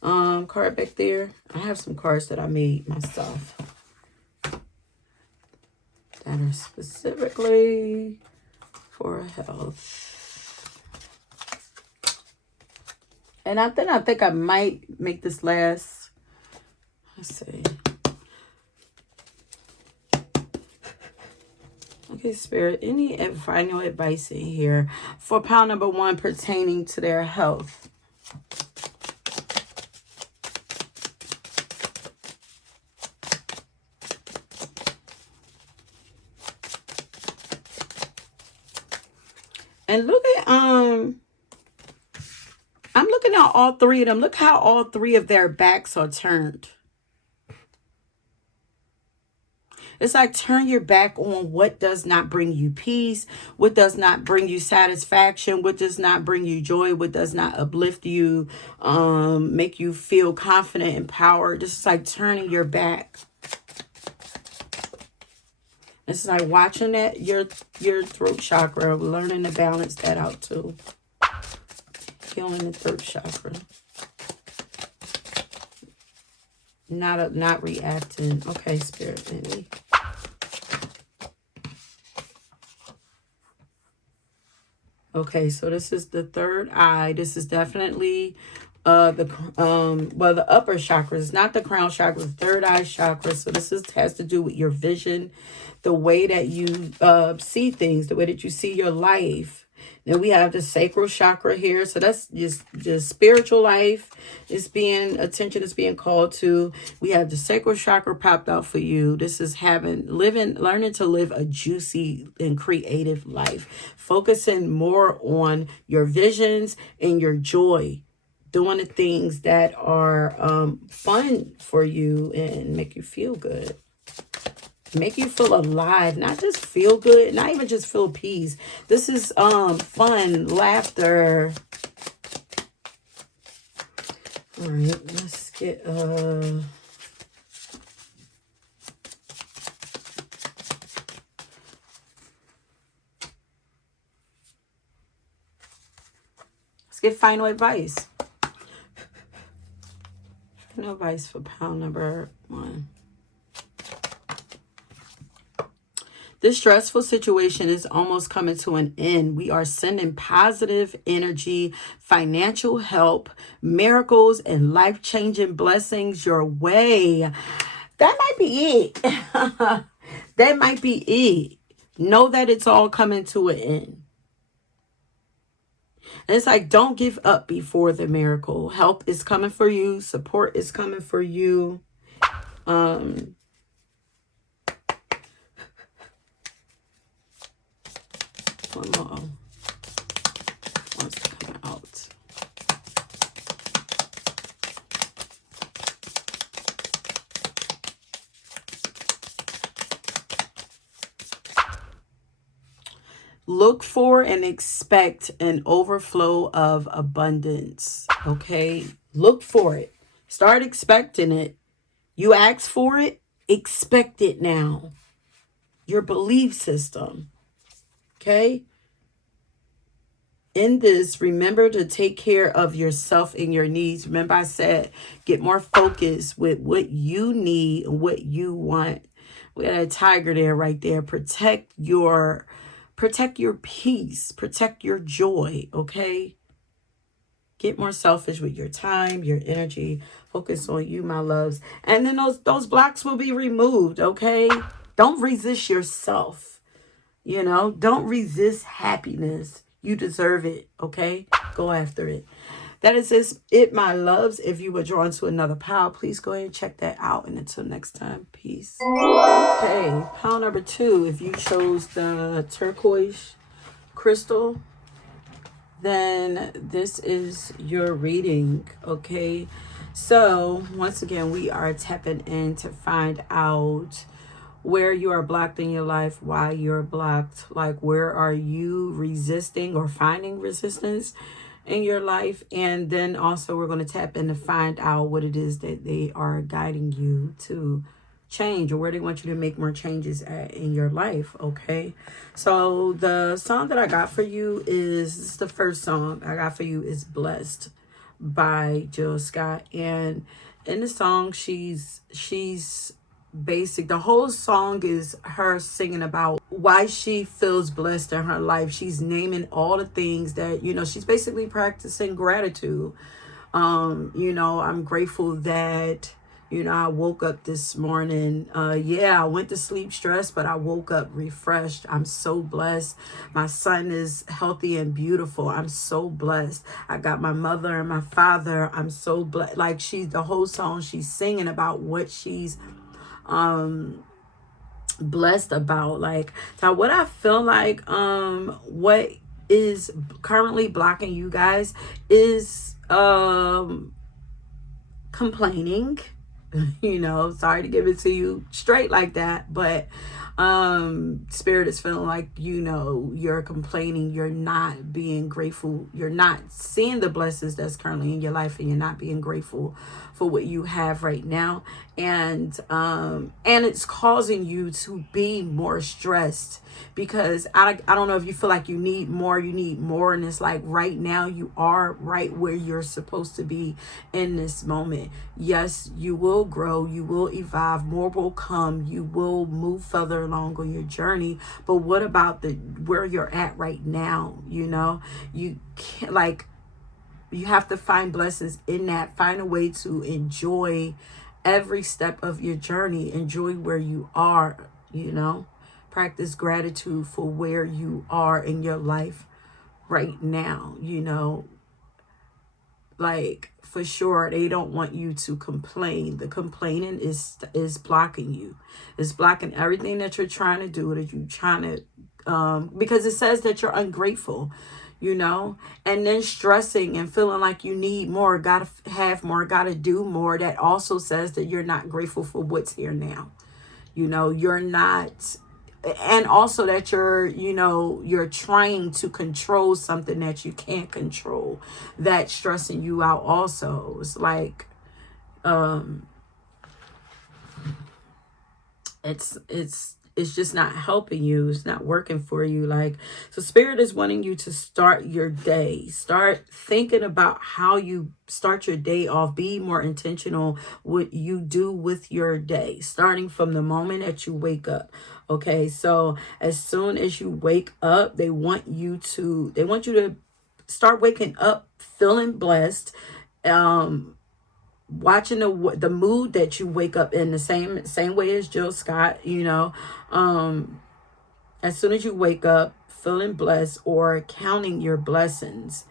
card back there. I have some cards that I made myself that are specifically for health. And I think I might make this last. Let's see. Okay, Spirit, any final advice in here for pile number 1 pertaining to their health? And look at, I'm looking at all 3 of them. Look how all 3 of their backs are turned. It's like turn your back on what does not bring you peace, what does not bring you satisfaction, what does not bring you joy, what does not uplift you, make you feel confident, empowered. This is like turning your back. It's like watching that your throat chakra, learning to balance that out too. Healing the throat chakra. Not reacting. Okay, Spirit, maybe. Okay, so this is the third eye. This is definitely the upper chakras, not the crown chakra, the third eye chakra. So this has to do with your vision, the way that you see things, the way that you see your life. Then we have the sacral chakra here. So that's just spiritual life attention is being called to. We have the sacral chakra popped out for you. This is learning to live a juicy and creative life. Focusing more on your visions and your joy. Doing the things that are fun for you and make you feel good. Make you feel alive, not just feel good, not even just feel peace. This is fun, laughter. All right, let's get let's get final advice. Final advice for pile number 1. This stressful situation is almost coming to an end. We are sending positive energy, financial help, miracles, and life-changing blessings your way. That might be it. That might be it. Know that it's all coming to an end. And it's like, don't give up before the miracle. Help is coming for you. Support is coming for you. One more wants to come out. Look for and expect an overflow of abundance. Okay? Look for it. Start expecting it. You ask for it, expect it now. Your belief system. Okay? In this, remember to take care of yourself and your needs. Remember I said, get more focused with what you need and what you want. We got a tiger there, right there. Protect your peace. Protect your joy, okay? Get more selfish with your time, your energy. Focus on you, my loves. And then those blocks will be removed, okay? Don't resist yourself. You know, don't resist happiness. You deserve it, okay? Go after it. That is it, my loves. If you were drawn to another pile, please go ahead and check that out. And until next time, peace. Okay, pile number 2. If you chose the turquoise crystal, then this is your reading, okay? So, once again, we are tapping in to find out where you are blocked in your life, why you're blocked, like where are you resisting or finding resistance in your life. And then also we're going to tap in to find out what it is that they are guiding you to change, or where they want you to make more changes in your life, okay? So the song that I got for you is the first song I got for you is Blessed by Jill Scott. And in the song, she's basic. The whole song is her singing about why she feels blessed in her life. She's naming all the things that, you know, she's basically practicing gratitude. I'm grateful that, I woke up this morning. I went to sleep stressed, but I woke up refreshed. I'm so blessed. My son is healthy and beautiful. I'm so blessed. I got my mother and my father. I'm so blessed. Like the whole song, she's singing about what she's blessed about. Like, so what I feel like what is currently blocking you guys is complaining. Sorry to give it to you straight like that, but spirit is feeling like, you're complaining, you're not being grateful, you're not seeing the blessings that's currently in your life, and you're not being grateful for what you have right now. and it's causing you to be more stressed, because I don't know if you feel like you need more, and it's like right now you are right where you're supposed to be in this moment. Yes, you will grow, you will evolve, more will come, you will move further along on your journey, but what about the where you're at right now? You can't, like, you have to find blessings in that. Find a way to enjoy every step of your journey. Enjoy where you are. Practice gratitude for where you are in your life right now. Like, for sure, they don't want you to complain. The complaining is blocking you. It's blocking everything that you're trying to do, that you're trying to, because it says that you're ungrateful. And then stressing and feeling like you need more, gotta have more, gotta do more. That also says that you're not grateful for what's here now. You're not, and also that you're trying to control something that you can't control. That's stressing you out also. It's like, it's just not helping you. It's not working for you. Like, so Spirit is wanting you to start your day. Start thinking about how you start your day off. Be more intentional what you do with your day, starting from the moment that you wake up. Okay, so as soon as you wake up, they want you to start waking up feeling blessed. Watching the mood that you wake up in, the same way as Jill Scott. As soon as you wake up feeling blessed, or counting your blessings,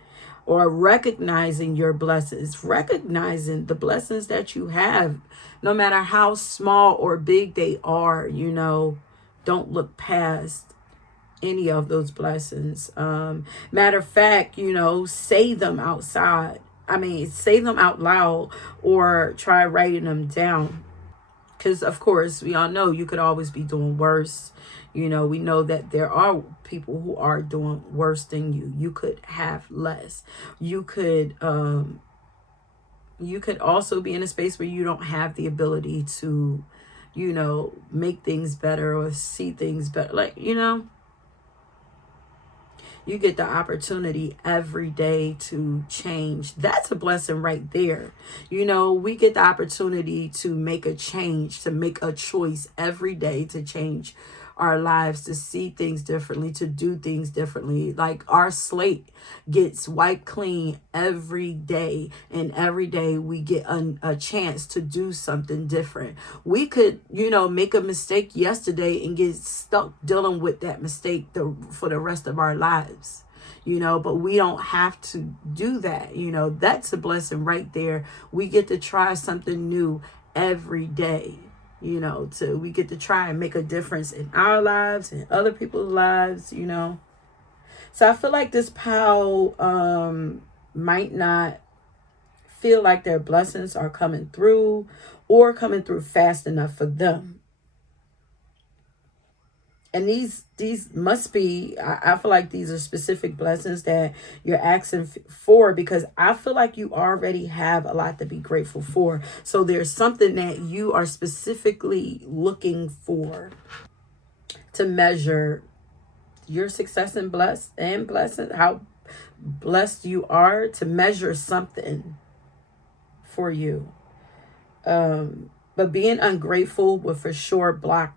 or recognizing your blessings, recognizing the blessings that you have, no matter how small or big they are. Don't look past any of those blessings. Matter of fact, say them say them out loud, or try writing them down. Because, of course, we all know you could always be doing worse. We know that there are people who are doing worse than you. You could have less. You could also be in a space where you don't have the ability to, make things better or see things better. Like, you get the opportunity every day to change. That's a blessing right there. We get the opportunity to make a change, to make a choice every day to change our lives, to see things differently, to do things differently. Like, our slate gets wiped clean every day, and every day we get a chance to do something different. We could, make a mistake yesterday and get stuck dealing with that mistake for the rest of our lives. But we don't have to do that. That's a blessing right there. We get to try something new every day. We get to try and make a difference in our lives and other people's lives. So I feel like this pal might not feel like their blessings are coming through, or coming through fast enough for them. And these must be, I feel like these are specific blessings that you're asking for, because I feel like you already have a lot to be grateful for. So there's something that you are specifically looking for to measure your success and blessing, how blessed you are, to measure something for you. But being ungrateful will for sure block,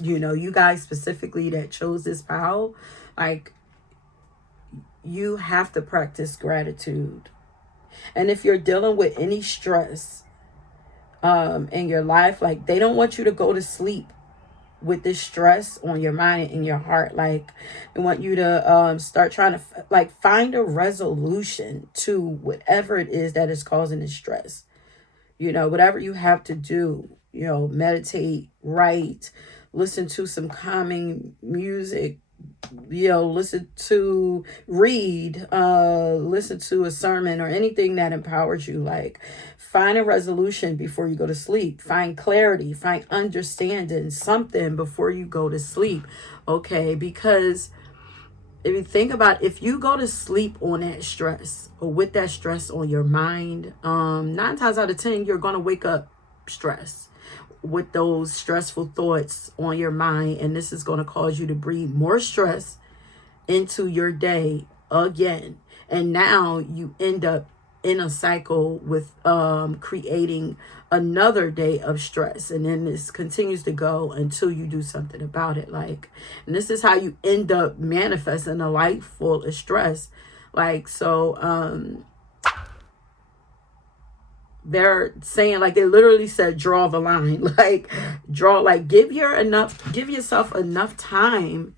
you guys specifically that chose this pile. Like, you have to practice gratitude. And if you're dealing with any stress in your life, like, they don't want you to go to sleep with this stress on your mind and in your heart. Like, they want you to start trying to find a resolution to whatever it is that is causing the stress. Whatever you have to do, meditate, write, listen to some calming music, listen to a sermon, or anything that empowers you. Like, find a resolution before you go to sleep. Find clarity, find understanding, something before you go to sleep. Okay, because if you think about, if you go to sleep on that stress, or with that stress on your mind, 9 times out of 10 you're going to wake up stress, with those stressful thoughts on your mind. And this is going to cause you to breathe more stress into your day again. And now you end up in a cycle with creating another day of stress, and then this continues to go until you do something about it. Like, and this is how you end up manifesting a life full of stress. Like, so they're saying, like, they literally said draw the line. Like, draw, like, give yourself enough time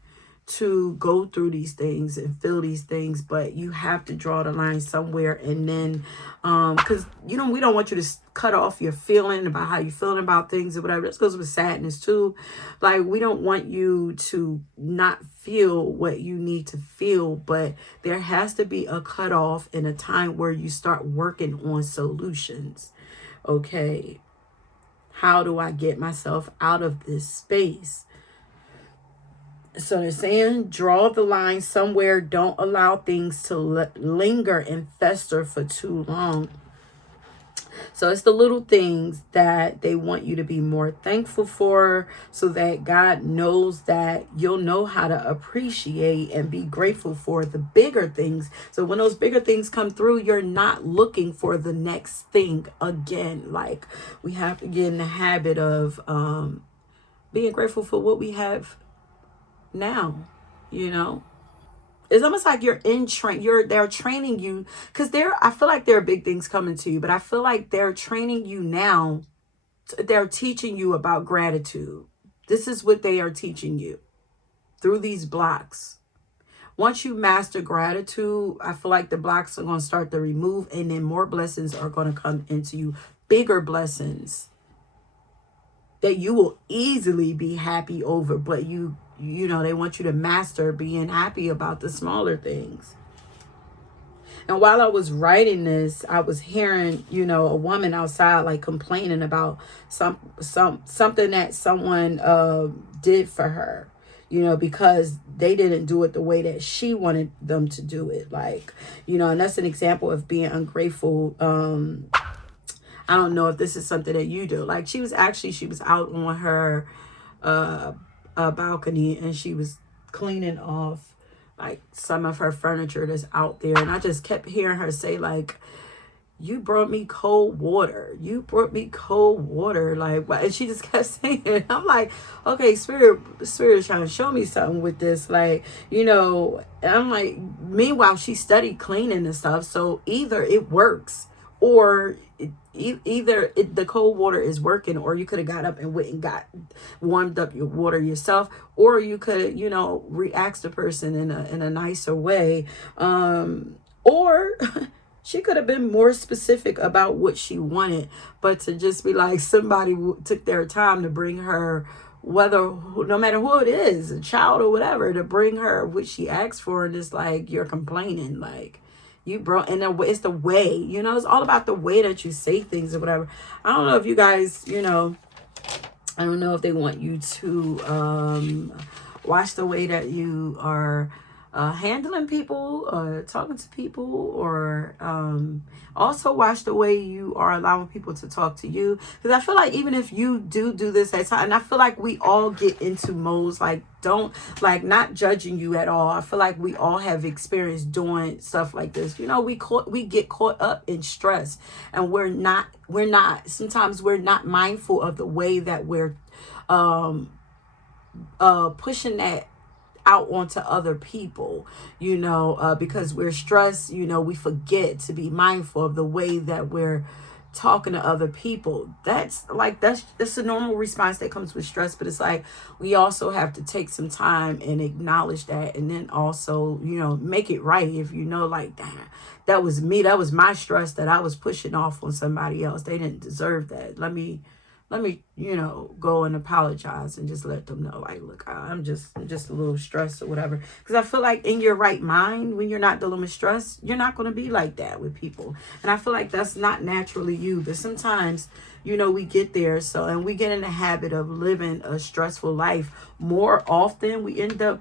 to go through these things and feel these things, but you have to draw the line somewhere. And then because we don't want you to cut off your feeling about how you're feeling about things or whatever. This goes with sadness too. Like, we don't want you to not feel what you need to feel, but there has to be a cutoff and a time where you start working on solutions. Okay, how do I get myself out of this space? So they're saying draw the line somewhere. Don't allow things to linger and fester for too long. So it's the little things that they want you to be more thankful for, so that God knows that you'll know how to appreciate and be grateful for the bigger things. So when those bigger things come through, you're not looking for the next thing again. Like, we have to get in the habit of being grateful for what we have now. It's almost like you're in they're training you, because I feel like there are big things coming to you, but I feel like they're training you now. They're teaching you about gratitude. This is what they are teaching you through these blocks. Once you master gratitude, I feel like the blocks are going to start to remove, and then more blessings are going to come into you, bigger blessings that you will easily be happy over, but they want you to master being happy about the smaller things. And while I was writing this, I was hearing, a woman outside, like, complaining about something that someone did for her, because they didn't do it the way that she wanted them to do it. Like, and that's an example of being ungrateful. I don't know if this is something that you do. Like, she was out on her balcony, and she was cleaning off, like, some of her furniture that's out there. And I just kept hearing her say, like, you brought me cold water. You brought me cold water. Like, what? And she just kept saying it. I'm like, okay, spirit is trying to show me something with this. Like, and I'm like, meanwhile, she studied cleaning and stuff. So either it works, or the cold water is working, or you could have got up and went and warmed up your water yourself, or you could, re-ask the person in a nicer way, or she could have been more specific about what she wanted. But to just be like, somebody took their time to bring her, no matter who it is, a child or whatever, to bring her what she asked for, and it's like, you're complaining. Like, and it's the way, it's all about the way that you say things or whatever. I don't know if you guys, I don't know if they want you to watch the way that you are handling people or talking to people, or also watch the way you are allowing people to talk to you. Because I feel like even if you do this at time, and I feel like we all get into modes, like, not judging you at all. I feel like we all have experience doing stuff like this. We get caught up in stress, and sometimes we're not mindful of the way that we're pushing that out onto other people, because we're stressed. We forget to be mindful of the way that we're talking to other people. That's a normal response that comes with stress. But it's like, we also have to take some time and acknowledge that, and then also, make it right. If like, that was me, that was my stress that I was pushing off on somebody else. They didn't deserve that. Let me go and apologize and just let them know, like, look, I'm just a little stressed or whatever. Because I feel like in your right mind, when you're not dealing with stress, you're not going to be like that with people. And I feel like that's not naturally you. But sometimes, we get there. And we get in the habit of living a stressful life. More often, we end up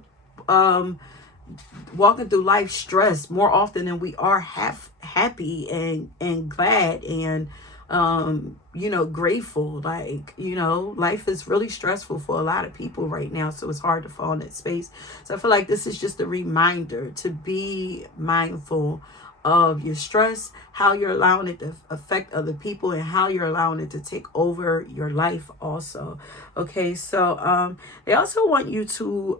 walking through life stressed more often than we are happy and glad and you know, grateful. Like, you know, life is really stressful for a lot of people right now, so it's hard to fall in that space. So I feel like this is just a reminder to be mindful of your stress, how you're allowing it to affect other people, and how you're allowing it to take over your life also. Okay, so they also want you to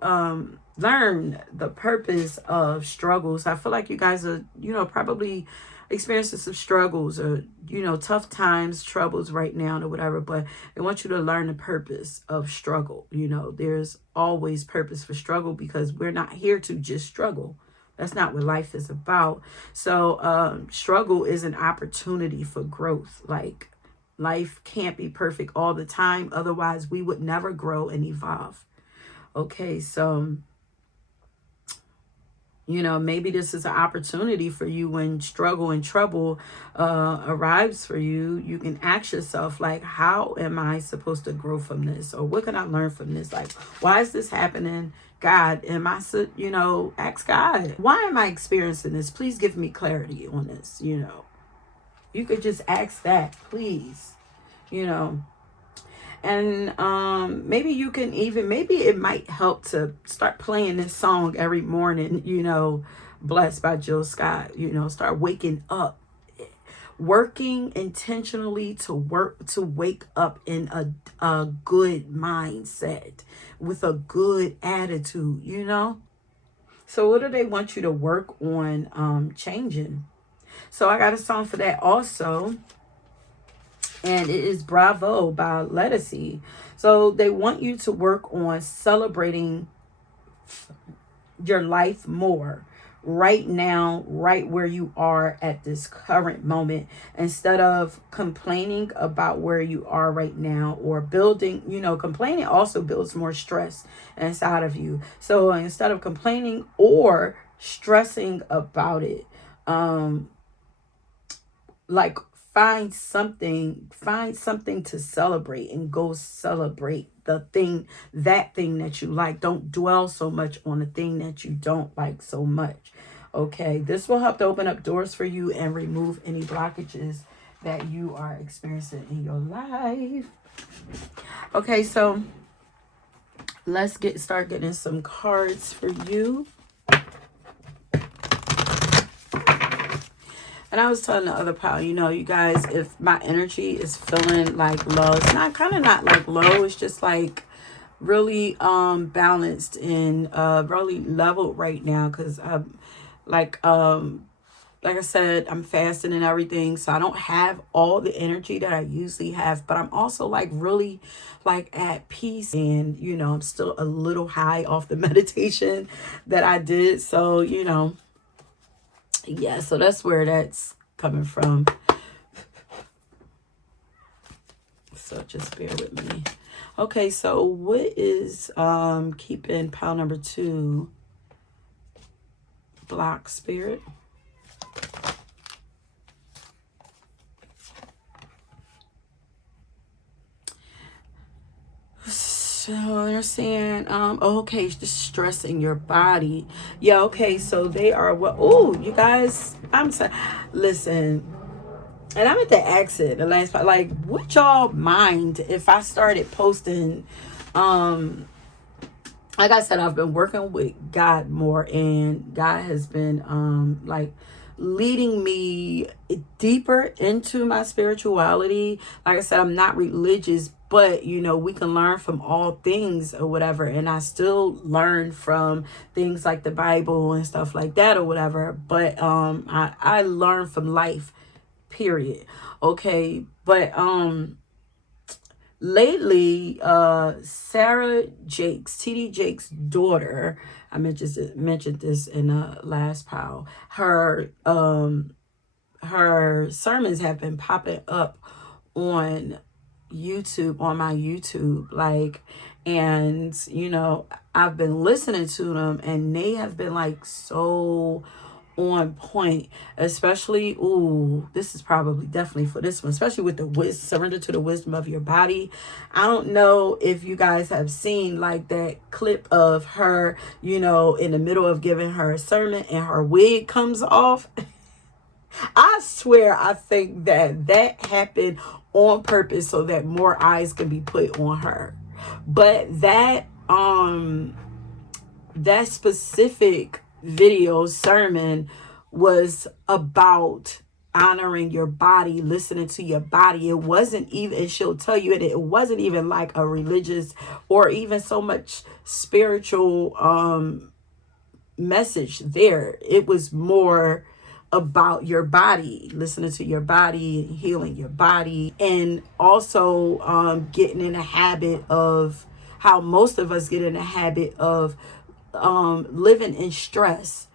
learn the purpose of struggles. I feel like you guys are, you know, probably experiencing some struggles or, you know, tough times, troubles right now or whatever, but they want you to learn the purpose of struggle. You know, there's always purpose for struggle, because we're not here to just struggle. That's not what life is about. So struggle is an opportunity for growth. Like, life can't be perfect all the time. Otherwise, we would never grow and evolve. Okay, so, you know, maybe this is an opportunity for you when struggle and trouble arrives for you. You can ask yourself, like, how am I supposed to grow from this? Or what can I learn from this? Like, why is this happening? God, am I, you know, ask God, why am I experiencing this? Please give me clarity on this. You know, you could just ask that, please, you know. And maybe you can even, maybe it might help to start playing this song every morning, you know, Blessed by Jill Scott. You know, start waking up, working intentionally to wake up in a good mindset with a good attitude, you know. So what do they want you to work on changing? So I got a song for that also, and it is Bravo by Lettucey. So they want you to work on celebrating your life more right now, right where you are at this current moment, instead of complaining about where you are right now, or building, you know, complaining also builds more stress inside of you. So instead of complaining or stressing about it, like, find something to celebrate, and go celebrate that thing that you like. Don't dwell so much on the thing that you don't like so much. Okay, this will help to open up doors for you and remove any blockages that you are experiencing in your life. Okay, so let's start getting some cards for you. And I was telling the other pal, you know, you guys, if my energy is feeling like low, it's not like low, it's just like really balanced and really leveled right now, because I'm like I said, I'm fasting and everything, so I don't have all the energy that I usually have, but I'm also like really like at peace, and you know, I'm still a little high off the meditation that I did. So, you know, yeah, so that's where that's coming from. So just bear with me. Okay, so what is keeping pile number 2 block, Spirit? So they're saying, okay, just stressing your body. Yeah, okay, so they are what? Oh, you guys, I'm sorry. Listen, and I meant to ask it the last part, like, would y'all mind if I started posting, like I said, I've been working with God more, and God has been like leading me deeper into my spirituality. Like I said, I'm not religious, but you know, we can learn from all things or whatever, and I still learn from things like the Bible and stuff like that or whatever, but I learn from life, period. Okay, but lately, Sarah Jakes, TD Jakes' daughter, I mentioned this in the last pile. Her sermons have been popping up on YouTube, on my YouTube, like, and you know, I've been listening to them, and they have been like so on point, especially, ooh, this is probably definitely for this one, especially with the surrender to the wisdom of your body. I don't know if you guys have seen like that clip of her, you know, in the middle of giving her sermon, and her wig comes off. I swear, I think that happened on purpose so that more eyes can be put on her. But that specific video sermon was about honoring your body, listening to your body. It wasn't even, and she'll tell you it wasn't even like a religious or even so much spiritual message there. It was more about your body, listening to your body, healing your body, and also getting in a habit of how most of us get in a habit of living in stress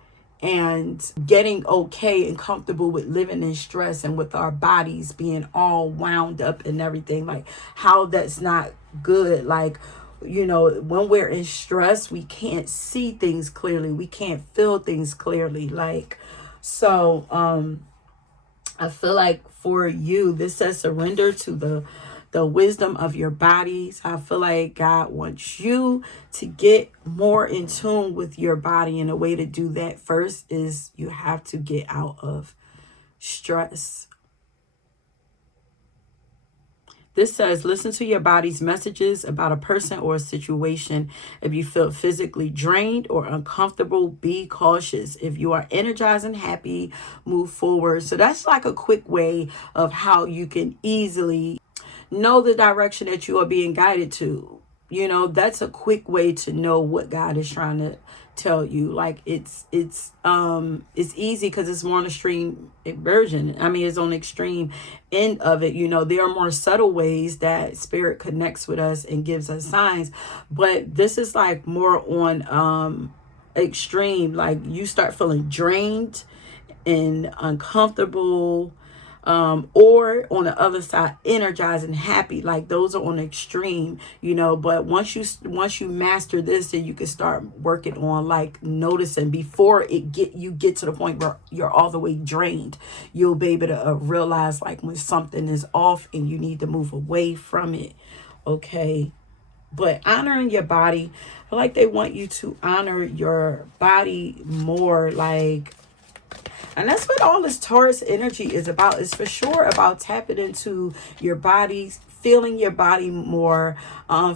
and getting okay and comfortable with living in stress and with our bodies being all wound up and everything, like how that's not good. Like, you know, when we're in stress, we can't see things clearly, we can't feel things clearly. Like, so I feel like for you, this says surrender to the wisdom of your bodies. I feel like God wants you to get more in tune with your body. And the way to do that first is you have to get out of stress. This says, listen to your body's messages about a person or a situation. If you feel physically drained or uncomfortable, be cautious. If you are energized and happy, move forward. So that's like a quick way of how you can easily know the direction that you are being guided to. You know, that's a quick way to know what God is trying to tell you. Like, it's easy because it's more on the extreme version. I mean, it's on the extreme end of it. You know, there are more subtle ways that spirit connects with us and gives us signs, but this is like more on extreme. Like, you start feeling drained and uncomfortable, or on the other side, energized and happy. Like, those are on the extreme, you know. But once you master this, then you can start working on like noticing before you get to the point where you're all the way drained. You'll be able to realize like when something is off and you need to move away from it. Okay. But honoring your body, I feel like they want you to honor your body more. Like, and that's what all this Taurus energy is about. It's for sure about tapping into your body, feeling your body more,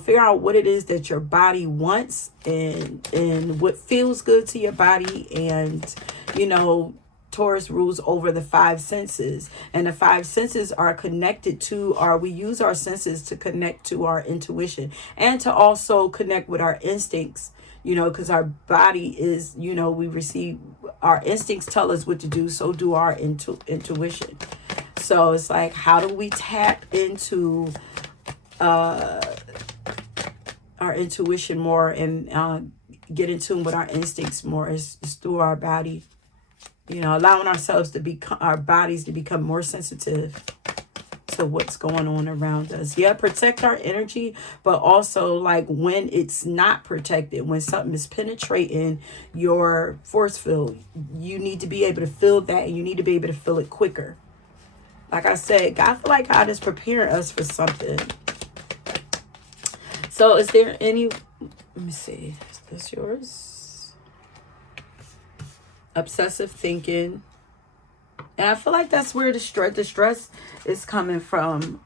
figure out what it is that your body wants and what feels good to your body. And, you know, Taurus rules over the five senses, and the five senses are connected to we use our senses to connect to our intuition and to also connect with our instincts. You know, because our body is, you know, we receive, our instincts tell us what to do. So do our intuition. So it's like, how do we tap into our intuition more and get in tune with our instincts more? Is through our body. You know, allowing ourselves to become, our bodies to become more sensitive to what's going on around us. Yeah, protect our energy, but also like when it's not protected, when something is penetrating your force field, you need to be able to feel that, and you need to be able to feel it quicker. Like I said, I feel like God is preparing us for something. So is there any, let me see, is this yours? Obsessive thinking. And I feel like that's where the stress is coming from,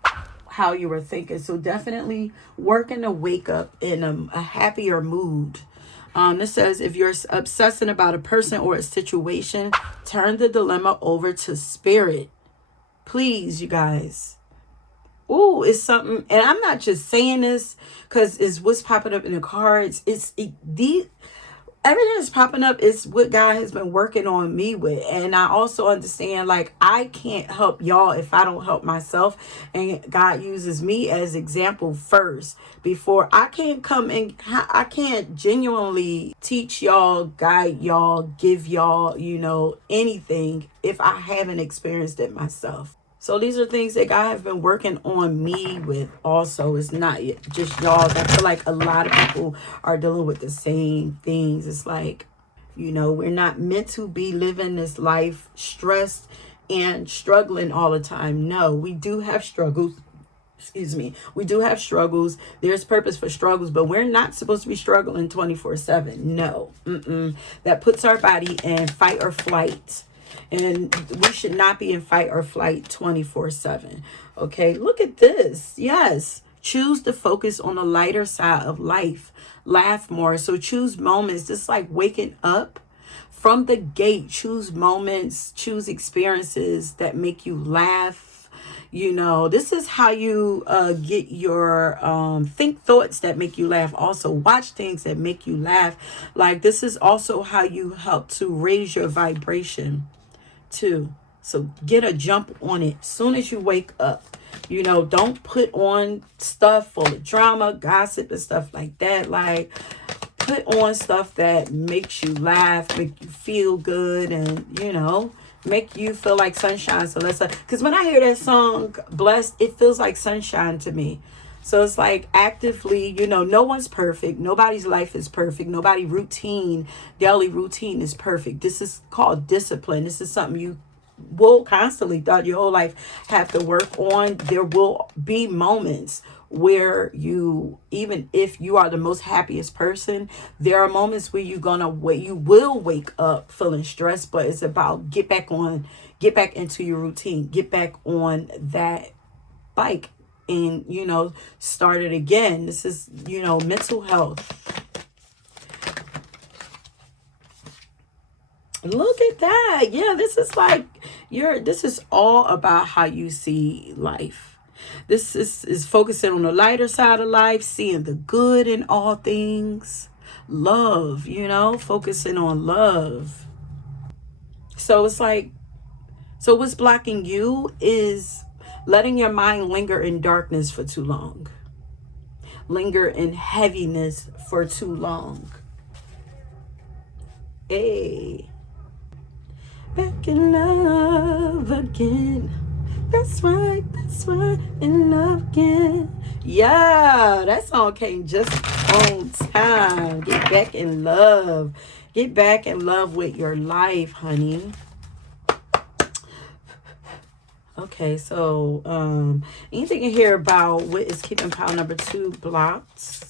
how you were thinking. So definitely working to wake up in a happier mood. This says, if you're obsessing about a person or a situation, turn the dilemma over to spirit. Please, you guys. Ooh, it's something. And I'm not just saying this because it's what's popping up in the cards. Everything that's popping up is what God has been working on me with. And I also understand, like, I can't help y'all if I don't help myself. And God uses me as example first before I can't come and I can't genuinely teach y'all, guide y'all, give y'all, you know, anything if I haven't experienced it myself. So these are things that God has been working on me with also. It's not just y'all. I feel like a lot of people are dealing with the same things. It's like, you know, we're not meant to be living this life stressed and struggling all the time. No, we do have struggles. Excuse me. We do have struggles. There's purpose for struggles, but we're not supposed to be struggling 24/7. No. That puts our body in fight or flight. And we should not be in fight or flight 24/7. Okay, look at this. Yes, choose to focus on the lighter side of life. Laugh more. So choose moments, just like waking up from the gate. Choose moments, choose experiences that make you laugh. You know, this is how you get your think thoughts that make you laugh. Also watch things that make you laugh. Like, this is also how you help to raise your vibration too. So get a jump on it as soon as you wake up. You know, don't put on stuff full of drama, gossip, and stuff like that. Like, put on stuff that makes you laugh, make you feel good, and, you know, make you feel like sunshine. So let's, because when I hear that song, Blessed, it feels like sunshine to me. So it's like actively, you know, no one's perfect. Nobody's life is perfect. Nobody daily routine is perfect. This is called discipline. This is something you will constantly, throughout your whole life, have to work on. There will be moments where you, even if you are the most happiest person, there are moments where you will wake up feeling stressed, but it's about get back into your routine, get back on that bike, and, you know, start it again. This is, you know, mental health. Look at that. Yeah, this is like this is all about how you see life. This is focusing on the lighter side of life, seeing the good in all things. Love, you know, focusing on love. So it's like, so what's blocking you is letting your mind linger in darkness for too long. Linger in heaviness for too long. Hey. Back in love again. That's right, in love again. Yeah, that song came just on time. Get back in love. Get back in love with your life, honey. Okay, so anything in here about what is keeping pile number 2 blocked?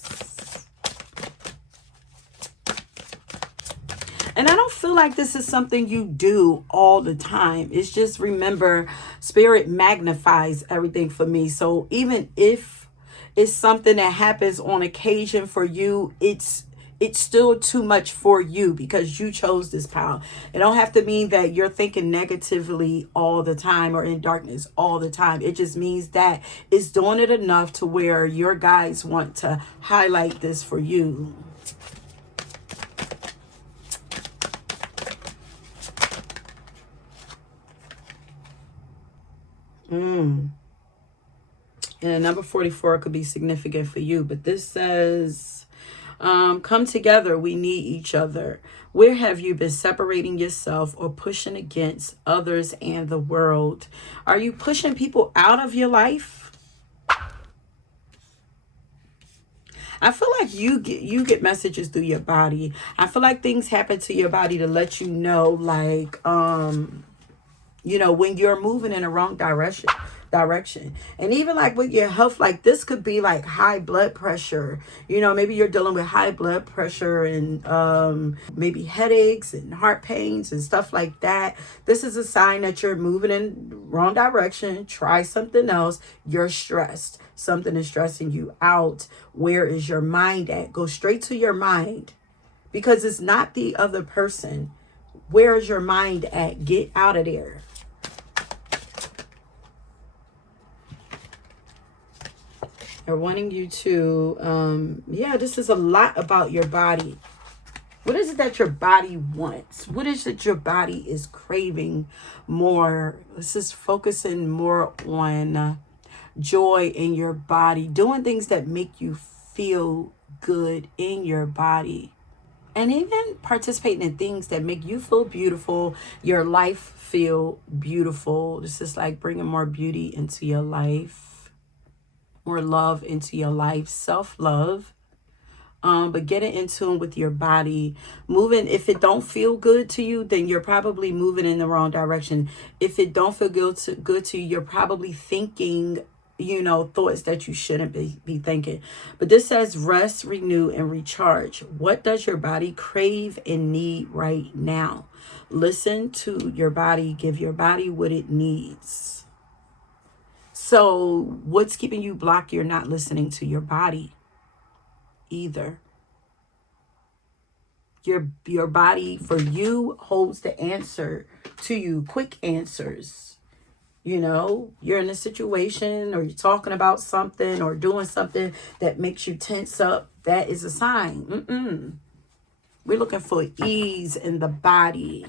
And I don't feel like this is something you do all the time. It's just, remember, spirit magnifies everything for me. So even if it's something that happens on occasion for you, it's still too much for you because you chose this pile. It don't have to mean that you're thinking negatively all the time or in darkness all the time. It just means that it's doing it enough to where your guides want to highlight this for you. And number 44 could be significant for you, but this says, come together, we need each other. Where have you been separating yourself or pushing against others and the world? Are you pushing people out of your life? I feel like you get messages through your body. I feel like things happen to your body to let you know, like, you know, when you're moving in the wrong direction. And even like with your health, like this could be like high blood pressure. You know, maybe you're dealing with high blood pressure and maybe headaches and heart pains and stuff like that. This is a sign that you're moving in the wrong direction. Try something else. You're stressed. Something is stressing you out. Where is your mind at? Go straight to your mind, because it's not the other person. Where is your mind at? Get out of there. They're wanting you to, yeah, this is a lot about your body. What is it that your body wants? What is it your body is craving more? This is focusing more on joy in your body, doing things that make you feel good in your body. And even participating in things that make you feel beautiful, your life feel beautiful. This is like bringing more beauty into your life. More love into your life, self-love, but getting in tune with your body, moving. If it don't feel good to you, then you're probably moving in the wrong direction. If it don't feel good to you, you're probably thinking, thoughts that you shouldn't be thinking. But this says rest, renew, and recharge. What does your body crave and need right now? Listen to your body. Give your body what it needs. So what's keeping you blocked? You're not listening to your body either. Your body for you holds the answer to you. Quick answers. You're in a situation or you're talking about something or doing something that makes you tense up. That is a sign. We're looking for ease in the body,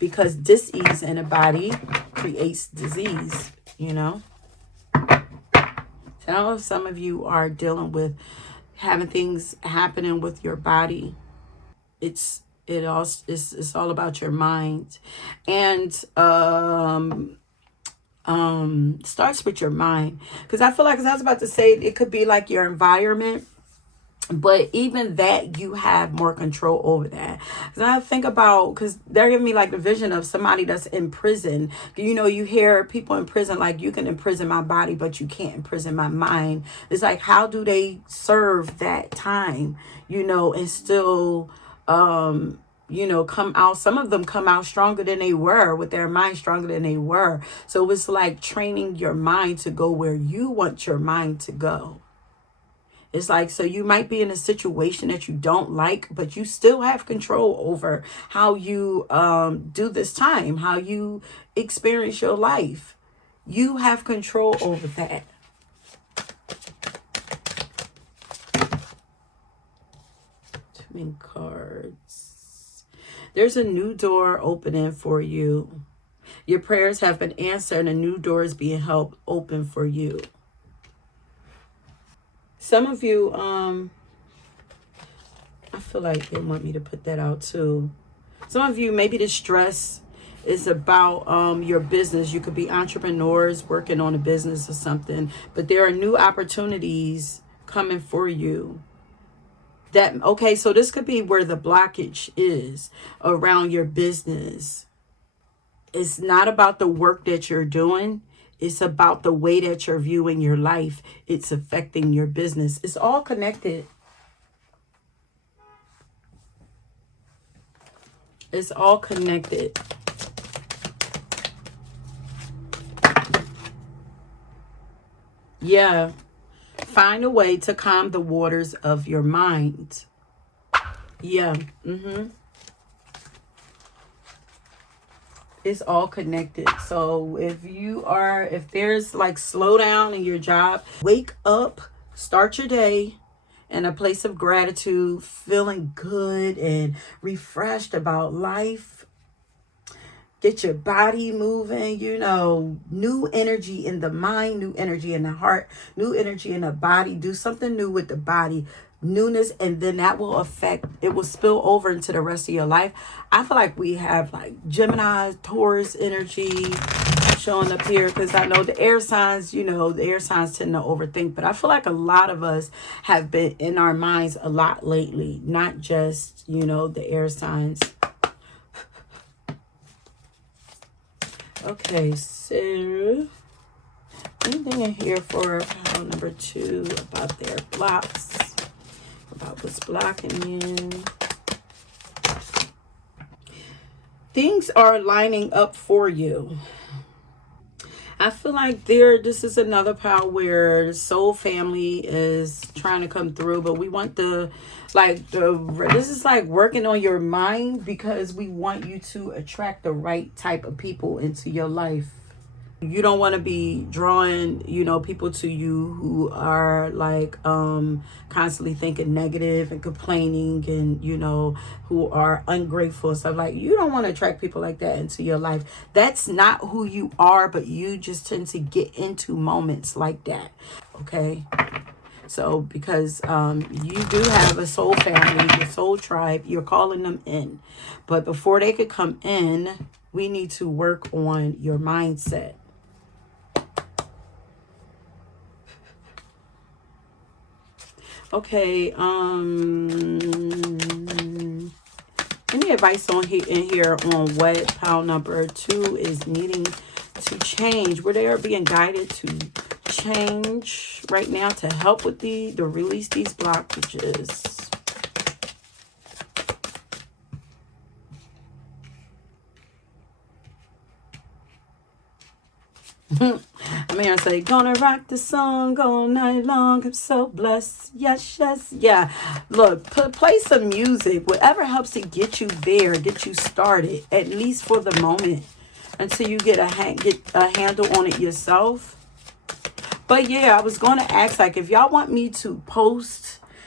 because dis-ease in the body creates disease, So I know if some of you are dealing with having things happening with your body. It's all about your mind, and starts with your mind, because I feel like, as I was about to say, it could be like your environment, but even that, you have more control over that. Because I think about, because they're giving me like the vision of somebody that's in prison. You hear people in prison, like, you can imprison my body, but you can't imprison my mind. It's like, how do they serve that time, and still, come out. Some of them come out stronger than they were, with their mind stronger than they were. So it's like training your mind to go where you want your mind to go. It's like, so you might be in a situation that you don't like, but you still have control over how you do this time, how you experience your life. You have control over that. Too many cards. There's a new door opening for you. Your prayers have been answered and a new door is being held open for you. Some of you, I feel like they want me to put that out too. Some of you, maybe the stress is about your business. You could be entrepreneurs working on a business or something, but there are new opportunities coming for you. So this could be where the blockage is around your business. It's not about the work that you're doing. It's about the way that you're viewing your life. It's affecting your business. It's all connected. It's all connected. Yeah. Find a way to calm the waters of your mind. Yeah. It's all connected. So if there's like slowdown in your job, wake up, start your day in a place of gratitude, feeling good and refreshed about life. Get your body moving, new energy in the mind, new energy in the heart, new energy in the body. Do something new with the body. Newness, and then that will spill over into the rest of your life. I feel like we have like Gemini, Taurus energy showing up here, because I know the air signs, the air signs tend to overthink, but I feel like a lot of us have been in our minds a lot lately, not just, the air signs. Okay, so anything in here for pile number 2 about their blocks? About what's blocking you. Things are lining up for you. I feel like this is another pile where the soul family is trying to come through, but we want this is like working on your mind, because we want you to attract the right type of people into your life. You don't want to be drawing, people to you who are like constantly thinking negative and complaining and, who are ungrateful and stuff. Like, you don't want to attract people like that into your life. That's not who you are, but you just tend to get into moments like that. Okay. So because you do have a soul family, your soul tribe, you're calling them in. But before they could come in, we need to work on your mindset. Okay, any advice in here on what pile number 2 is needing to change, where they are being guided to change right now to help with to release these blockages. I'm here to say, gonna rock the song all night long. I'm so blessed. Yes, yes, yeah. Look, play some music. Whatever helps to get you there, get you started, at least for the moment, until you get a handle on it yourself. But yeah, I was going to ask, like, if y'all want me to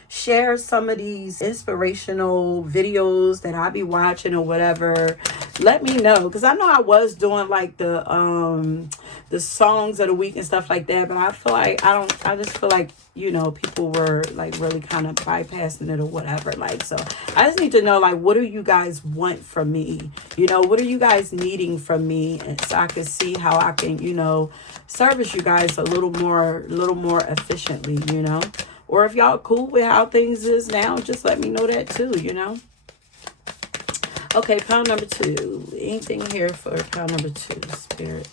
share some of these inspirational videos that I be watching or whatever, let me know, because I know I was doing like the songs of the week and stuff like that, but I feel like I just feel like, you know, people were like really kind of bypassing it or whatever. Like, so I just need to know, like, what do you guys want from me? You know, what are you guys needing from me? And so I can see how I can, you know, service you guys a little more efficiently, you know. Or if y'all cool with how things is now, just let me know that too, you know. Okay, pound number 2. Anything here for pound number 2, Spirit?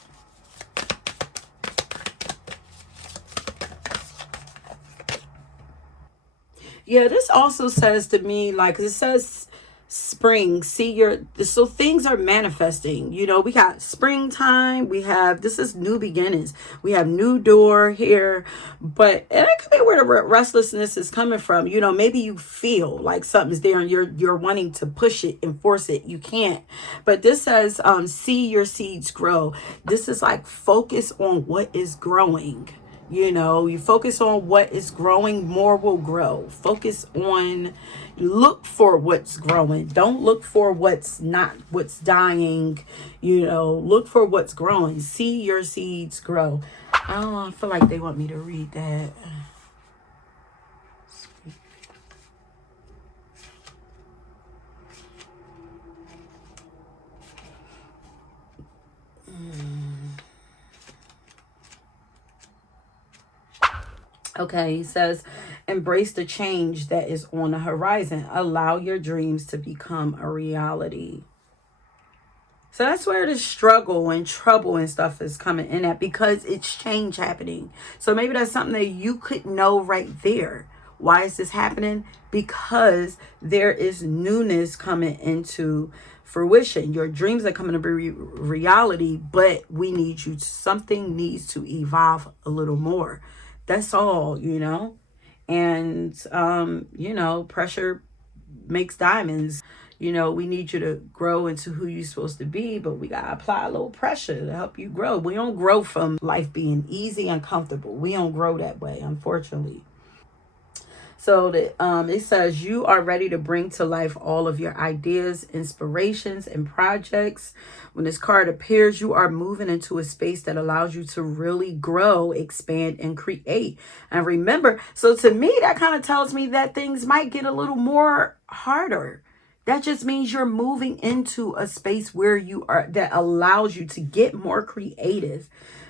Yeah, this also says to me, like, it says spring. So things are manifesting. You know, we got springtime. This is new beginnings. We have new door here. But and it could be where the restlessness is coming from. You know, maybe you feel like something's there and you're wanting to push it and force it. You can't. But this says, see your seeds grow. This is like focus on what is growing. You know, you focus on what is growing, more will grow. Look for what's growing. Don't look for what's dying. You know, look for what's growing. See your seeds grow. I don't know, I feel like they want me to read that. Okay, he says, embrace the change that is on the horizon. Allow your dreams to become a reality. So that's where the struggle and trouble and stuff is coming in at, because it's change happening. So maybe that's something that you could know right there. Why is this happening? Because there is newness coming into fruition. Your dreams are coming to be reality, but something needs to evolve a little more. That's all, you know. And, you know, pressure makes diamonds. You know, we need you to grow into who you're supposed to be, but we got to apply a little pressure to help you grow. We don't grow from life being easy and comfortable. We don't grow that way, unfortunately. So it says you are ready to bring to life all of your ideas, inspirations, and projects. When this card appears, you are moving into a space that allows you to really grow, expand, and create. And remember, so to me, that kind of tells me that things might get a little more harder. That just means you're moving into a space where that allows you to get more creative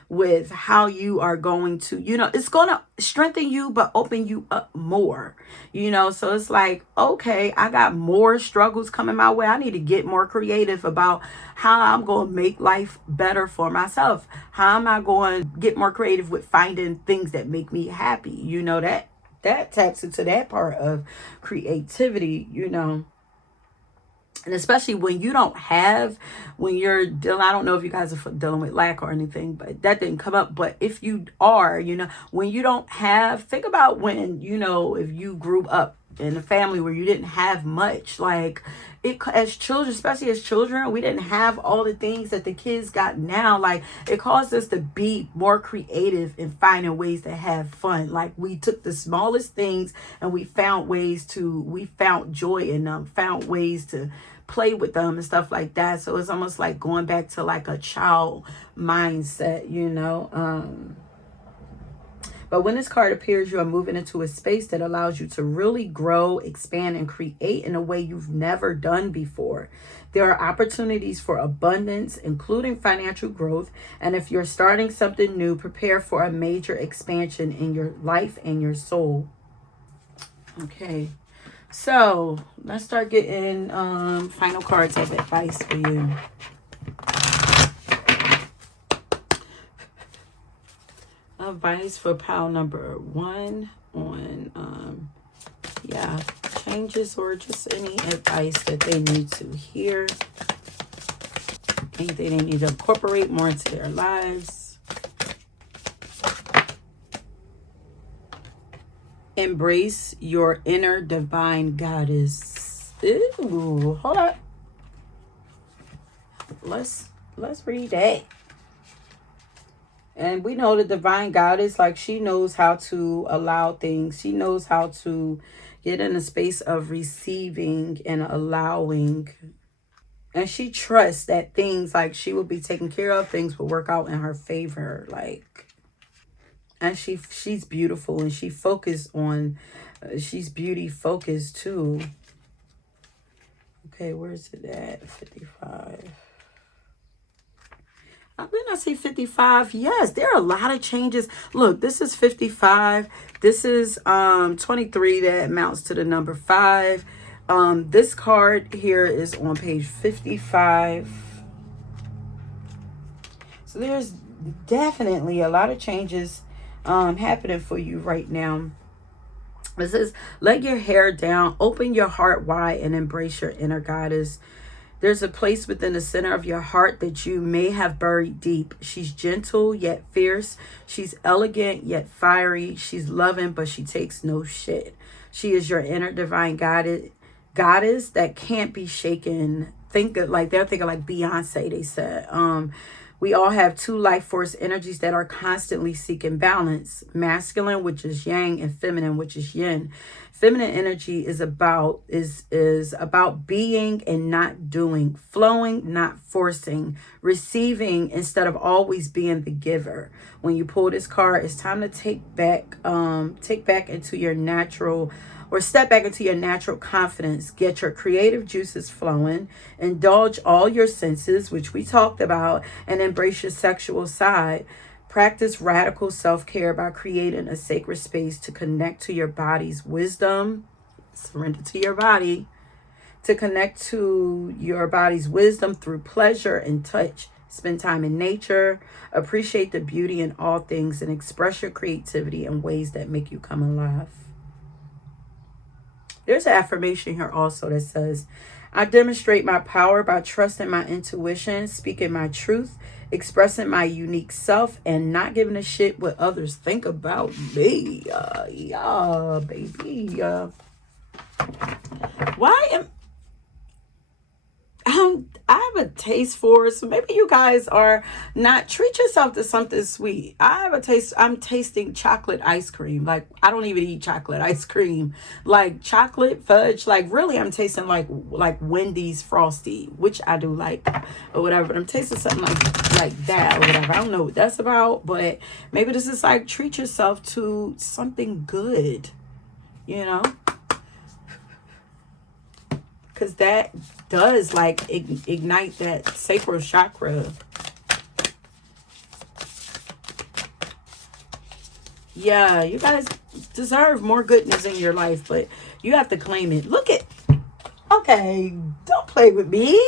with how you are going to, you know, it's going to strengthen you, but open you up more, you know. So it's like, okay, I got more struggles coming my way. I need to get more creative about how I'm going to make life better for myself. How am I going to get more creative with finding things that make me happy? You know, that taps into that part of creativity, you know. And especially when you're dealing, I don't know if you guys are dealing with lack or anything, but that didn't come up. But if you are, you know, when you don't have, think about when, you know, if you grew up in a family where you didn't have much, like as children, especially as children, we didn't have all the things that the kids got now. Like it caused us to be more creative in finding ways to have fun. Like we took the smallest things and we found joy in them, found ways to play with them and stuff like that. So it's almost like going back to like a child mindset, you know. But when this card appears, you are moving into a space that allows you to really grow, expand, and create in a way you've never done before. There are opportunities for abundance, including financial growth. And if you're starting something new, prepare for a major expansion in your life and your soul. Okay. So let's start getting final cards of advice for you. advice for pile number 1 on yeah, changes or just any advice that they need to hear, anything they need to incorporate more into their lives. Embrace your inner divine goddess. Ooh, hold on. Let's read that. And we know the divine goddess, like, she knows how to allow things. She knows how to get in a space of receiving and allowing. And she trusts that things, like, she will be taken care of. Things will work out in her favor. Like, and she's beautiful, and she focused on, she's beauty focused too. Okay, where's it at? 55. Then I see 55. Yes, there are a lot of changes. Look, this is 55. This is 23. That amounts to the number 5. This card here is on page 55. So there's definitely a lot of changes happening for you right now. It says, let your hair down, open your heart wide, and embrace your inner goddess. There's a place within the center of your heart that you may have buried deep. She's gentle yet fierce. She's elegant yet fiery. She's loving, but she takes no shit. She is your inner divine goddess that can't be shaken. They're thinking like Beyonce, they said. We all have 2 life force energies that are constantly seeking balance. Masculine, which is yang, and feminine, which is yin. Feminine energy is about being and not doing, flowing, not forcing, receiving instead of always being the giver. When you pull this card, it's time to take back into your natural, or step back into your natural confidence. Get your creative juices flowing, indulge all your senses, which we talked about, and embrace your sexual side. Practice radical self-care by creating a sacred space to connect to your body's wisdom. Surrender to your body. To connect to your body's wisdom through pleasure and touch. Spend time in nature. Appreciate the beauty in all things, and express your creativity in ways that make you come alive. There's an affirmation here also that says, I demonstrate my power by trusting my intuition, speaking my truth, expressing my unique self, and not giving a shit what others think about me. Yeah, baby. Why am I have a taste for, so maybe you guys are not, treat yourself to something sweet. I have a taste. I'm tasting chocolate ice cream. Like, I don't even eat chocolate ice cream. Like chocolate fudge. Like, really, I'm tasting like Wendy's Frosty, which I do like, or whatever. But I'm tasting something like that or whatever. I don't know what that's about, but maybe this is like, treat yourself to something good, you know? Because that does like ignite that sacral chakra. Yeah, you guys deserve more goodness in your life, but you have to claim it. Look at, okay, don't play with me.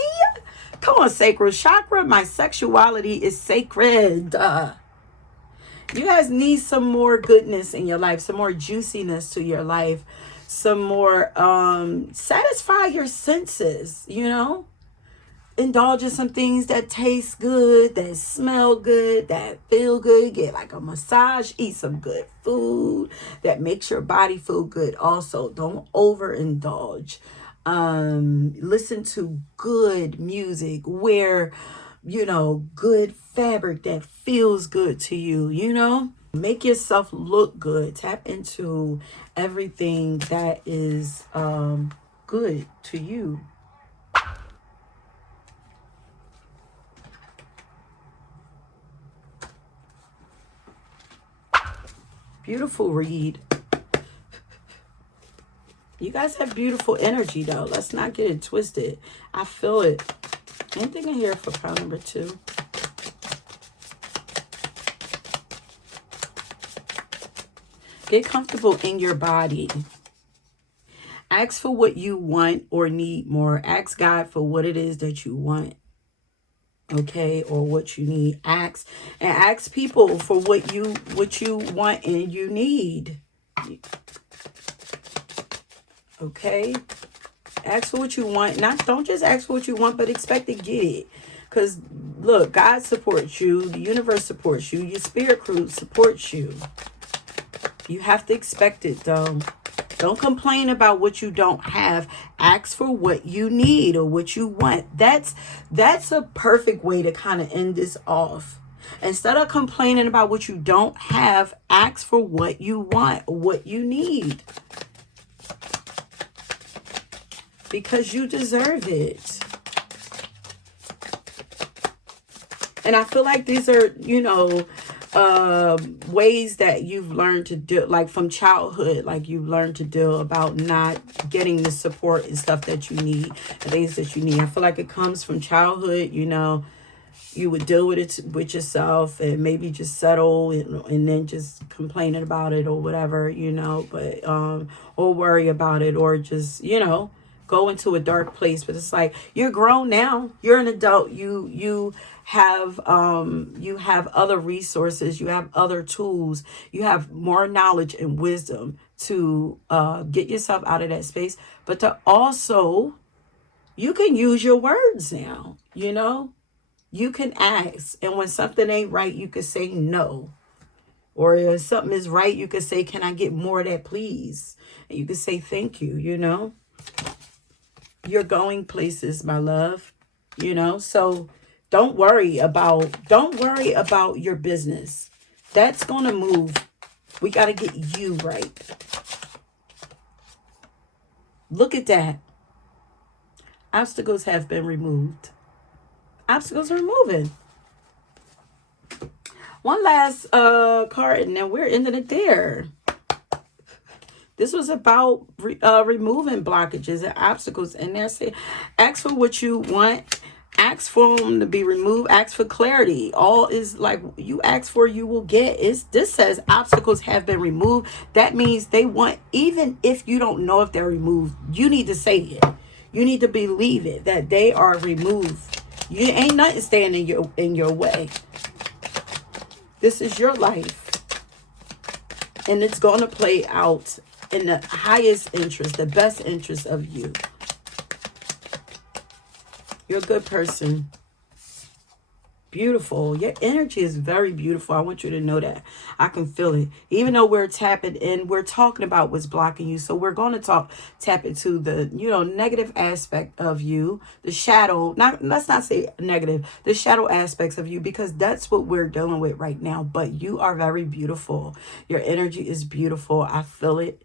Come on, sacral chakra. My sexuality is sacred. You guys need some more goodness in your life, some more juiciness to your life, some more satisfy your senses, you know, indulge in some things that taste good, that smell good, that feel good. Get like a massage, eat some good food that makes your body feel good. Also, don't overindulge. Listen to good music, wear, you know, good fabric that feels good to you, you know. Make yourself look good. Tap into everything that is good to you. Beautiful read. You guys have beautiful energy, though. Let's not get it twisted. I feel it. Anything in here for pile number 2? Get comfortable in your body. Ask for what you want or need more. Ask God for what it is that you want. okay, or what you need. Ask people for what you want and you need. Okay, ask for what you want. Don't just ask for what you want, but expect to get it. Because look, God supports you, the universe supports you, your spirit crew supports you. You have to expect it though. Don't complain about what you don't have. Ask for what you need or what you want. That's a perfect way to kind of end this off. Instead of complaining about what you don't have, ask for what you want or what you need. Because you deserve it. And I feel like these are, ways that you've learned to do, like from childhood, like you've learned to deal about not getting the support and stuff that you need, the things that you need. I feel like it comes from childhood. You would deal with it with yourself and maybe just settle and then just complaining about it or whatever, but or worry about it or just, go into a dark place. But it's like, you're grown now, you're an adult, you have other resources, you have other tools, you have more knowledge and wisdom to get yourself out of that space, but to also, you can use your words now. You can ask, and when something ain't right, you can say no. Or if something is right, you can say, can I get more of that, please? And you can say thank you. You're going places, my love. So don't worry about your business. That's gonna move. We got to get you right. Look at that. Obstacles have been removed. Obstacles are moving. One last card, and then we're ending it there. This was about removing blockages and obstacles. And they're saying, ask for what you want. Ask for them to be removed. Ask for clarity. All is like you ask for, you will get. This says obstacles have been removed. That means they want, even if you don't know if they're removed, you need to say it. You need to believe it, that they are removed. You ain't nothing standing in your way. This is your life. And it's going to play out in the highest interest, the best interest of you. You're a good person. Beautiful. Your energy is very beautiful. I want you to know that. I can feel it. Even though we're tapping in, we're talking about what's blocking you. So we're going to tap into the, negative aspect of you, the shadow. Let's not say negative, the shadow aspects of you, because that's what we're dealing with right now. But you are very beautiful. Your energy is beautiful. I feel it,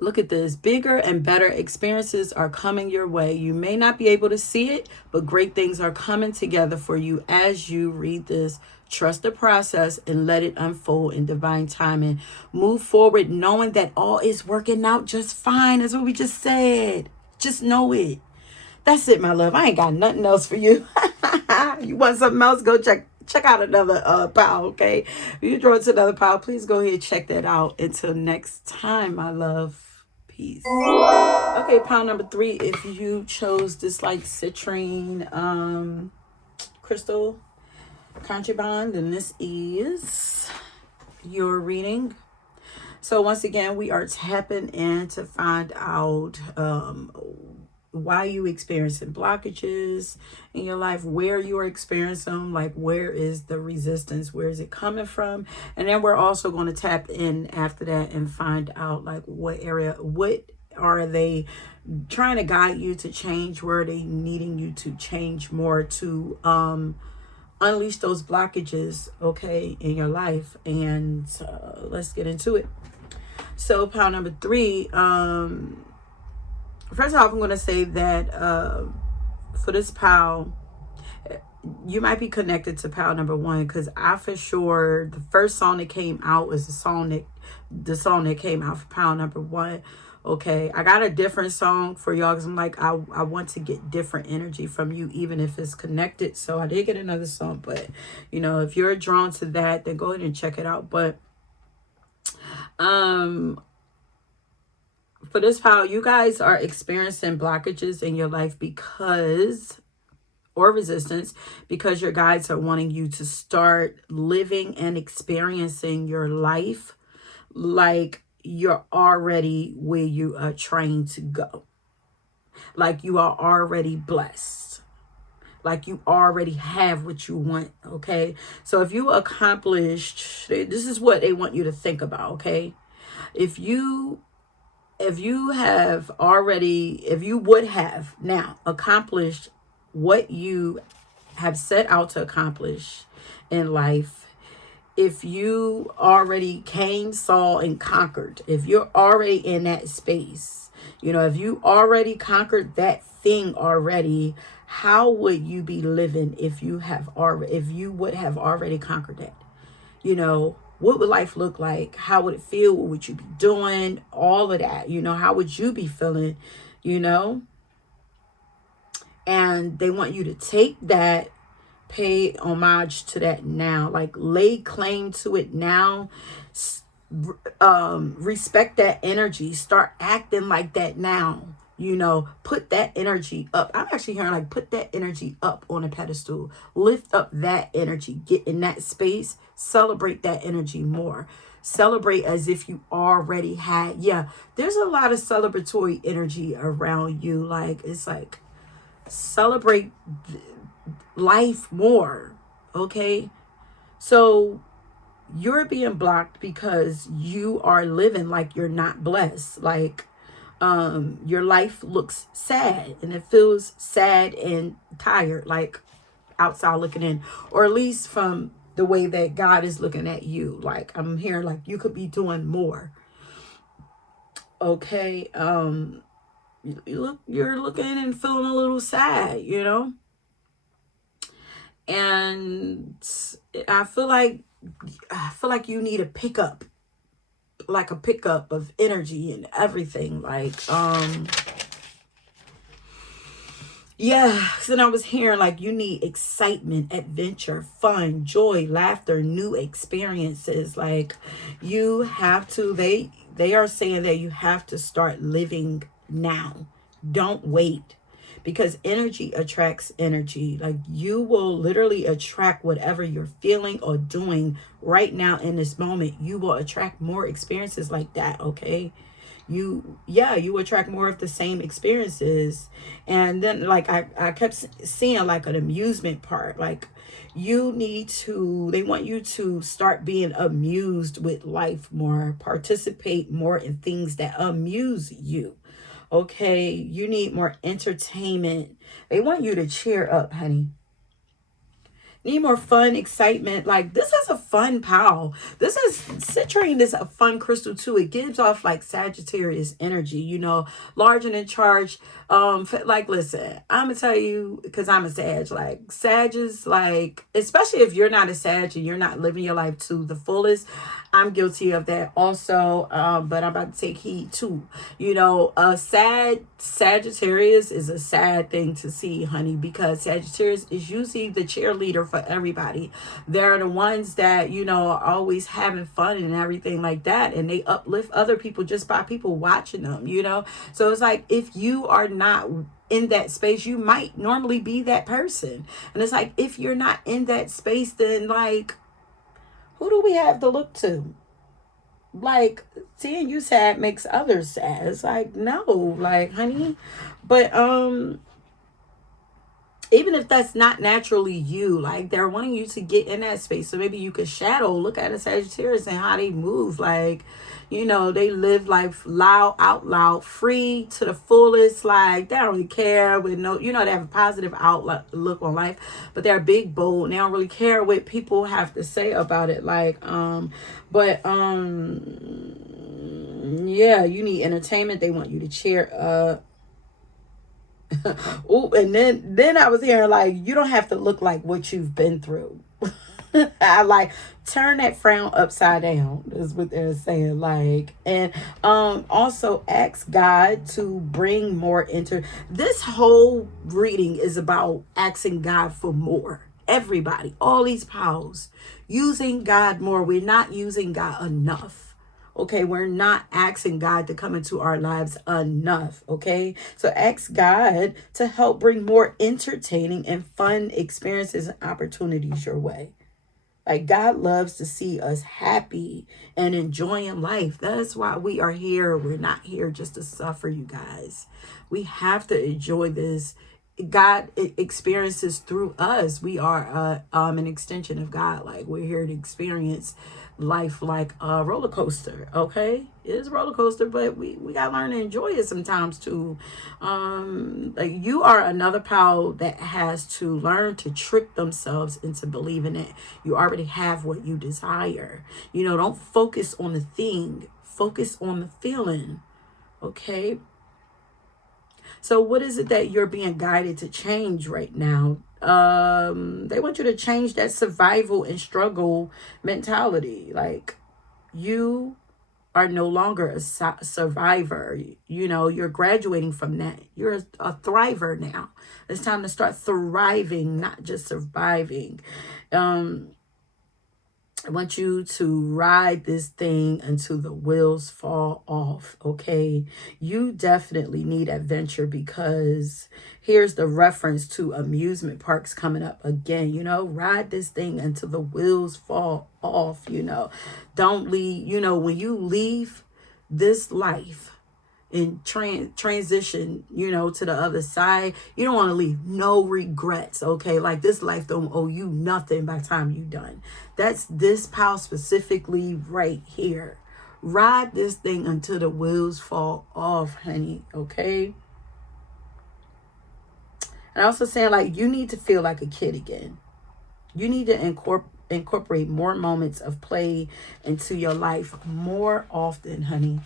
Look at this. Bigger and better experiences are coming your way. You may not be able to see it, but great things are coming together for you as you read this. Trust the process and let it unfold in divine timing. Move forward knowing that all is working out just fine. That's what we just said. Just know it. That's it, my love. I ain't got nothing else for you. You want something else? Go check out another pile, okay? If you draw to another pile, please go ahead and check that out. Until next time, my love. Peace. Okay, pile number 3. If you chose this like citrine crystal contraband, then this is your reading. So once again, we are tapping in to find out why you experiencing blockages in your life, where you are experiencing them, like where is the resistance, where is it coming from. And then we're also going to tap in after that and find out like what are they trying to guide you to change, where are they needing you to change more to unleash those blockages, okay, in your life. And let's get into it. So pile number 3, first off, I'm going to say that for this pile, you might be connected to pile number 1, because I for sure, the first song that came out was the song that came out for pile number 1. Okay, I got a different song for y'all because I'm like, I want to get different energy from you, even if it's connected. So I did get another song, but if you're drawn to that, then go ahead and check it out. But for this pile, you guys are experiencing blockages in your life because or resistance, because your guides are wanting you to start living and experiencing your life like you're already where you are trying to go. Like you are already blessed. Like you already have what you want, okay? So if you accomplished, this is what they want you to think about, okay? If you would have now accomplished what you have set out to accomplish in life, if you already came, saw, and conquered, if you're already in that space, if you already conquered that thing already, how would you be living if you would have already conquered that? What would life look like? How would it feel? What would you be doing? All of that, how would you be feeling, And they want you to take that, pay homage to that now, like lay claim to it now, respect that energy, start acting like that now, put that energy up. I'm actually hearing like put that energy up on a pedestal, lift up that energy, get in that space, celebrate that energy more. Celebrate as if you already had. Yeah, there's a lot of celebratory energy around you. Like, it's like celebrate life more, okay? So you're being blocked because you are living like you're not blessed. Like your life looks sad and it feels sad and tired, like outside looking in, or at least from the way that God is looking at you. Like I'm hearing like you could be doing more, okay? You're looking and feeling a little sad, and I feel like you need a pickup, like a pickup of energy and everything. Like, yeah. So I was hearing like you need excitement, adventure, fun, joy, laughter, new experiences. Like you have to, they are saying that you have to start living now. Don't wait. Because energy attracts energy. Like you will literally attract whatever you're feeling or doing right now in this moment. You will attract more experiences like that, okay? You attract more of the same experiences. And then like I kept seeing like an amusement part. Like they want you to start being amused with life more, participate more in things that amuse you. Okay, you need more entertainment. They want you to cheer up, honey. Need more fun, excitement. Like this is a fun pal. This is citrine is a fun crystal too. It gives off like Sagittarius energy, large and in charge. Like listen, I'm gonna tell you, because I'm a Sag. Like Sag is like, especially if you're not a Sag and you're not living your life to the fullest. I'm guilty of that also. But I'm about to take heed too. Sagittarius is a sad thing to see, honey, because Sagittarius is usually the cheerleader for everybody. They're the ones that, are always having fun and everything like that. And they uplift other people just by people watching them, So it's like, if you are not in that space, you might normally be that person. And it's like, if you're not in that space, then like, who do we have to look to? Like, seeing you sad makes others sad. It's like, no, like, honey. But even if that's not naturally you, like they're wanting you to get in that space. So maybe you could look at a Sagittarius and how they move. Like, they live life out loud, free to the fullest. Like they don't really care with no, they have a positive outlook on life, but they're big, bold. And they don't really care what people have to say about it. Like, yeah, you need entertainment. They want you to cheer up. Oh, and then I was hearing like you don't have to look like what you've been through. I like turn that frown upside down is what they're saying. Like, and also ask God to bring more into this whole reading is about asking God for more. Everybody, all these powers, using God more. We're not using God enough. Okay, we're not asking God to come into our lives enough. Okay, so ask God to help bring more entertaining and fun experiences and opportunities your way. Like, God loves to see us happy and enjoying life. That's why we are here. We're not here just to suffer, you guys. We have to enjoy this. God experiences through us. We are an extension of God. Like, we're here to experience life like a roller coaster. Okay, it is a roller coaster, but we gotta learn to enjoy it sometimes too. Like, you are another power that has to learn to trick themselves into believing it. You already have what you desire. You know, don't focus on the thing, focus on the feeling. Okay, so what is it that you're being guided to change right now? They want you to change that survival and struggle mentality. Like, you are no longer a survivor. You know, you're graduating from that. You're a thriver now. It's time to start thriving, not just surviving. I want you to ride this thing until the wheels fall off, okay? You definitely need adventure, because here's the reference to amusement parks coming up again. You know, ride this thing until the wheels fall off, you know. Don't leave, you know, when you leave this life and transition, you know, to the other side, you don't want to leave no regrets. Okay, like, this life don't owe you nothing by the time you done. That's this pile specifically right here. Ride this thing until the wheels fall off, honey. Okay, and also saying, like, you need to feel like a kid again. You need to incorporate more moments of play into your life more often, honey.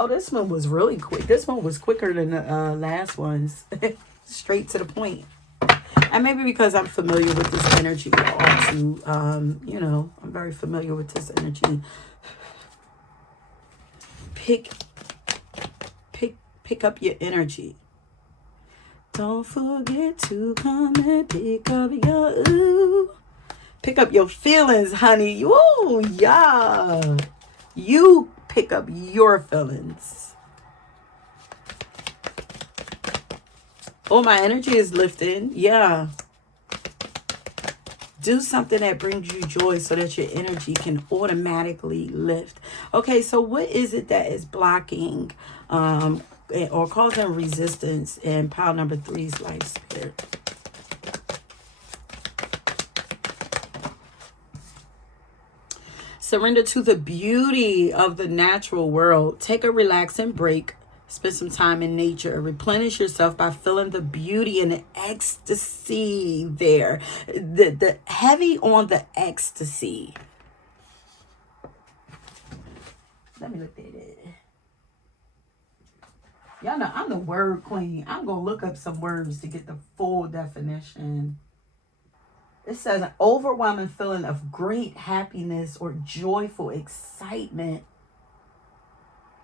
Oh, this one was really quick. This one was quicker than the last ones. Straight to the point. And maybe because I'm familiar with this energy also, you know, I'm very familiar with this energy. Pick up your energy. Don't forget to come and pick up pick up your feelings, honey. Woo, yeah. You pick up your feelings. Oh, my energy is lifting. Yeah. Do something that brings you joy so that your energy can automatically lift. Okay, so what is it that is blocking or causing resistance in pile number 3's life spirit? Surrender to the beauty of the natural world. Take a relaxing break. Spend some time in nature. Replenish yourself by feeling the beauty and the ecstasy there. The heavy on the ecstasy. Let me look at it. Y'all know I'm the word queen. I'm going to look up some words to get the full definition. It says an overwhelming feeling of great happiness or joyful excitement.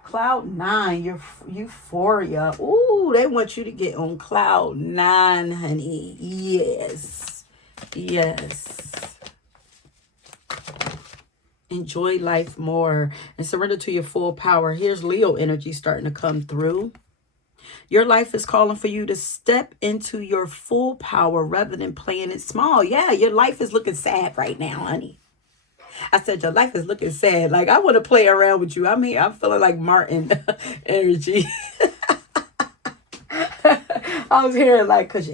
Cloud 9, euphoria. Ooh, they want you to get on cloud 9, honey. Yes. Yes. Enjoy life more and surrender to your full power. Here's Leo energy starting to come through. Your life is calling for you to step into your full power rather than playing it small. Yeah, your life is looking sad right now, honey. I said your life is looking sad. Like, I want to play around with you. I mean, I'm feeling like Martin energy. I was hearing like, cause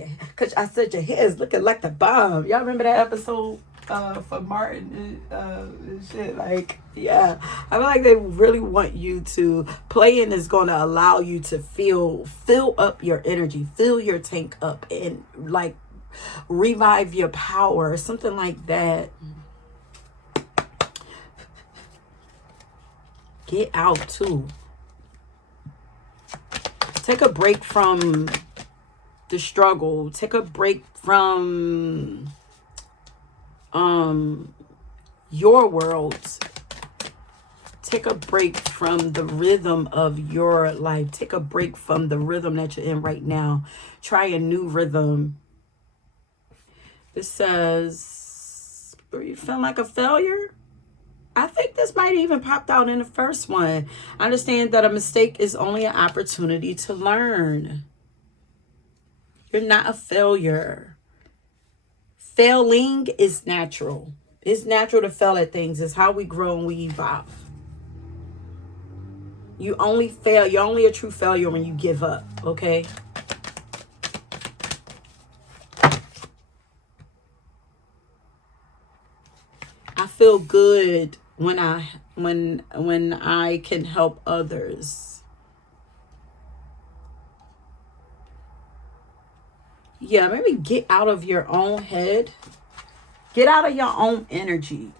I said your hair is looking like the bomb. Y'all remember that episode for Martin and shit? Like, yeah, I feel like they really want you to playing is going to allow you to fill up your energy, fill your tank up, and like revive your power, something like that. Get out too. Take a break from the struggle. Take a break from your world. Take a break from the rhythm of your life. Take a break from the rhythm that you're in right now. Try a new rhythm. This says, are you feeling like a failure? I think this might even popped out in the first one. Understand that a mistake is only an opportunity to learn. You're not a failure. Failing is natural. It's natural to fail at things. It's how we grow and we evolve. You only fail. You're only a true failure when you give up, okay? I feel good when I can help others. Yeah, maybe get out of your own head. Get out of your own energy.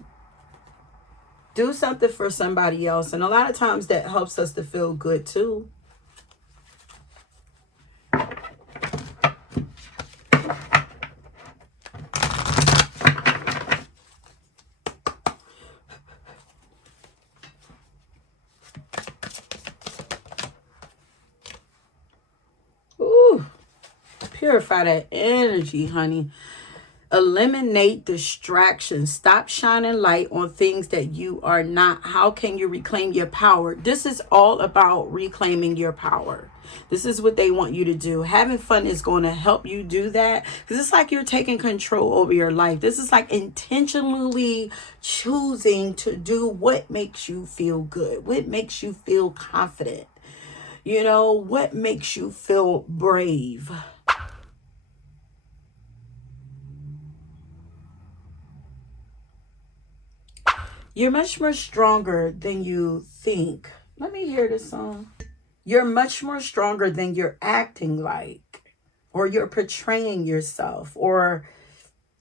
Do something for somebody else. And a lot of times that helps us to feel good too. Ooh, purify that energy, honey. Eliminate distractions. Stop shining light on things that you are not. How can you reclaim your power? This is all about reclaiming your power. This is what they want you to do. Having fun is going to help you do that, because it's like you're taking control over your life. This is like intentionally choosing to do what makes you feel good, what makes you feel confident, you know, what makes you feel brave. You're much more stronger than you think. Let me hear this song. You're much more stronger than you're acting like, or you're portraying yourself, or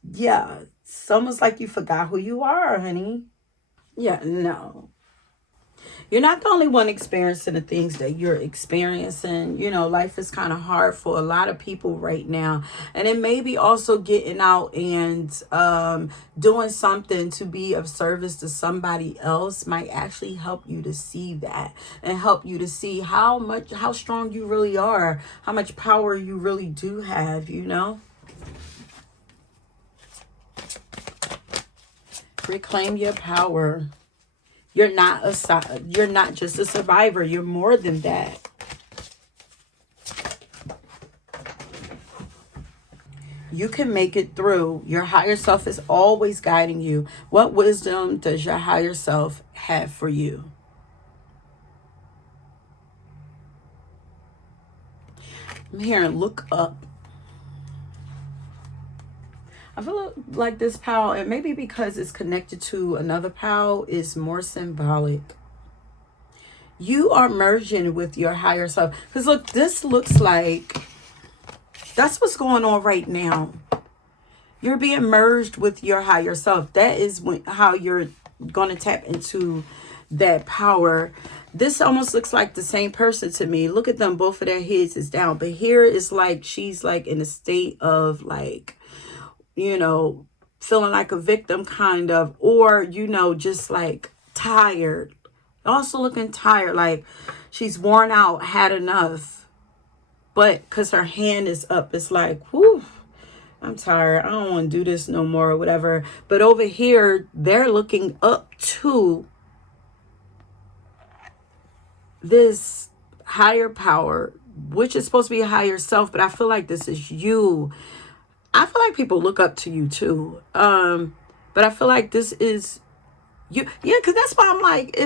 yeah, it's almost like you forgot who you are, honey. Yeah, no. You're not the only one experiencing the things that you're experiencing. You know, life is kind of hard for a lot of people right now. And it may be also getting out and doing something to be of service to somebody else might actually help you to see that, and help you to see how strong you really are, how much power you really do have, you know. Reclaim your power. You're not just a survivor. You're more than that. You can make it through. Your higher self is always guiding you. What wisdom does your higher self have for you? I'm hearing look up. I feel like this pal, and maybe because it's connected to another pal, is more symbolic. You are merging with your higher self. Because look, this looks like that's what's going on right now. You're being merged with your higher self. That is how you're going to tap into that power. This almost looks like the same person to me. Look at them. Both of their heads is down. But here is like she's like in a state of like, you know, feeling like a victim kind of, or, you know, just like tired. Also looking tired, like she's worn out, had enough. But because her hand is up, it's like, whew, I'm tired. I don't want to do this no more or whatever. But over here, they're looking up to this higher power, which is supposed to be a higher self. But I feel like this is you. I feel like people look up to you too. But I feel like this is you. Yeah, because that's why I'm like,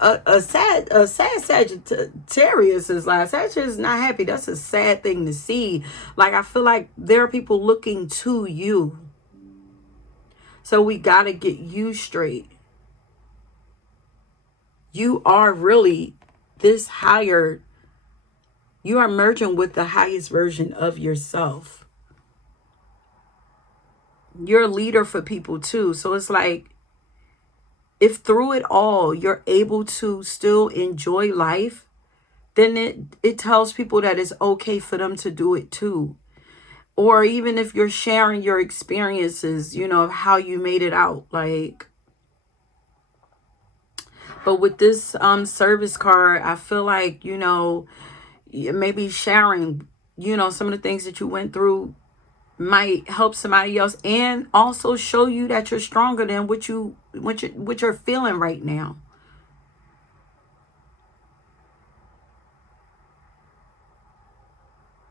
a sad Sagittarius is like, Sagittarius is not happy. That's a sad thing to see. Like, I feel like there are people looking to you. So we got to get you straight. You are really this higher. You are merging with the highest version of yourself. You're a leader for people too. So it's like, if through it all you're able to still enjoy life, then it tells people that it's okay for them to do it too. Or even if you're sharing your experiences, you know, of how you made it out, like. But with this service card, I feel like, you know, maybe sharing, you know, some of the things that you went through might help somebody else and also show you that you're stronger than what you're feeling right now.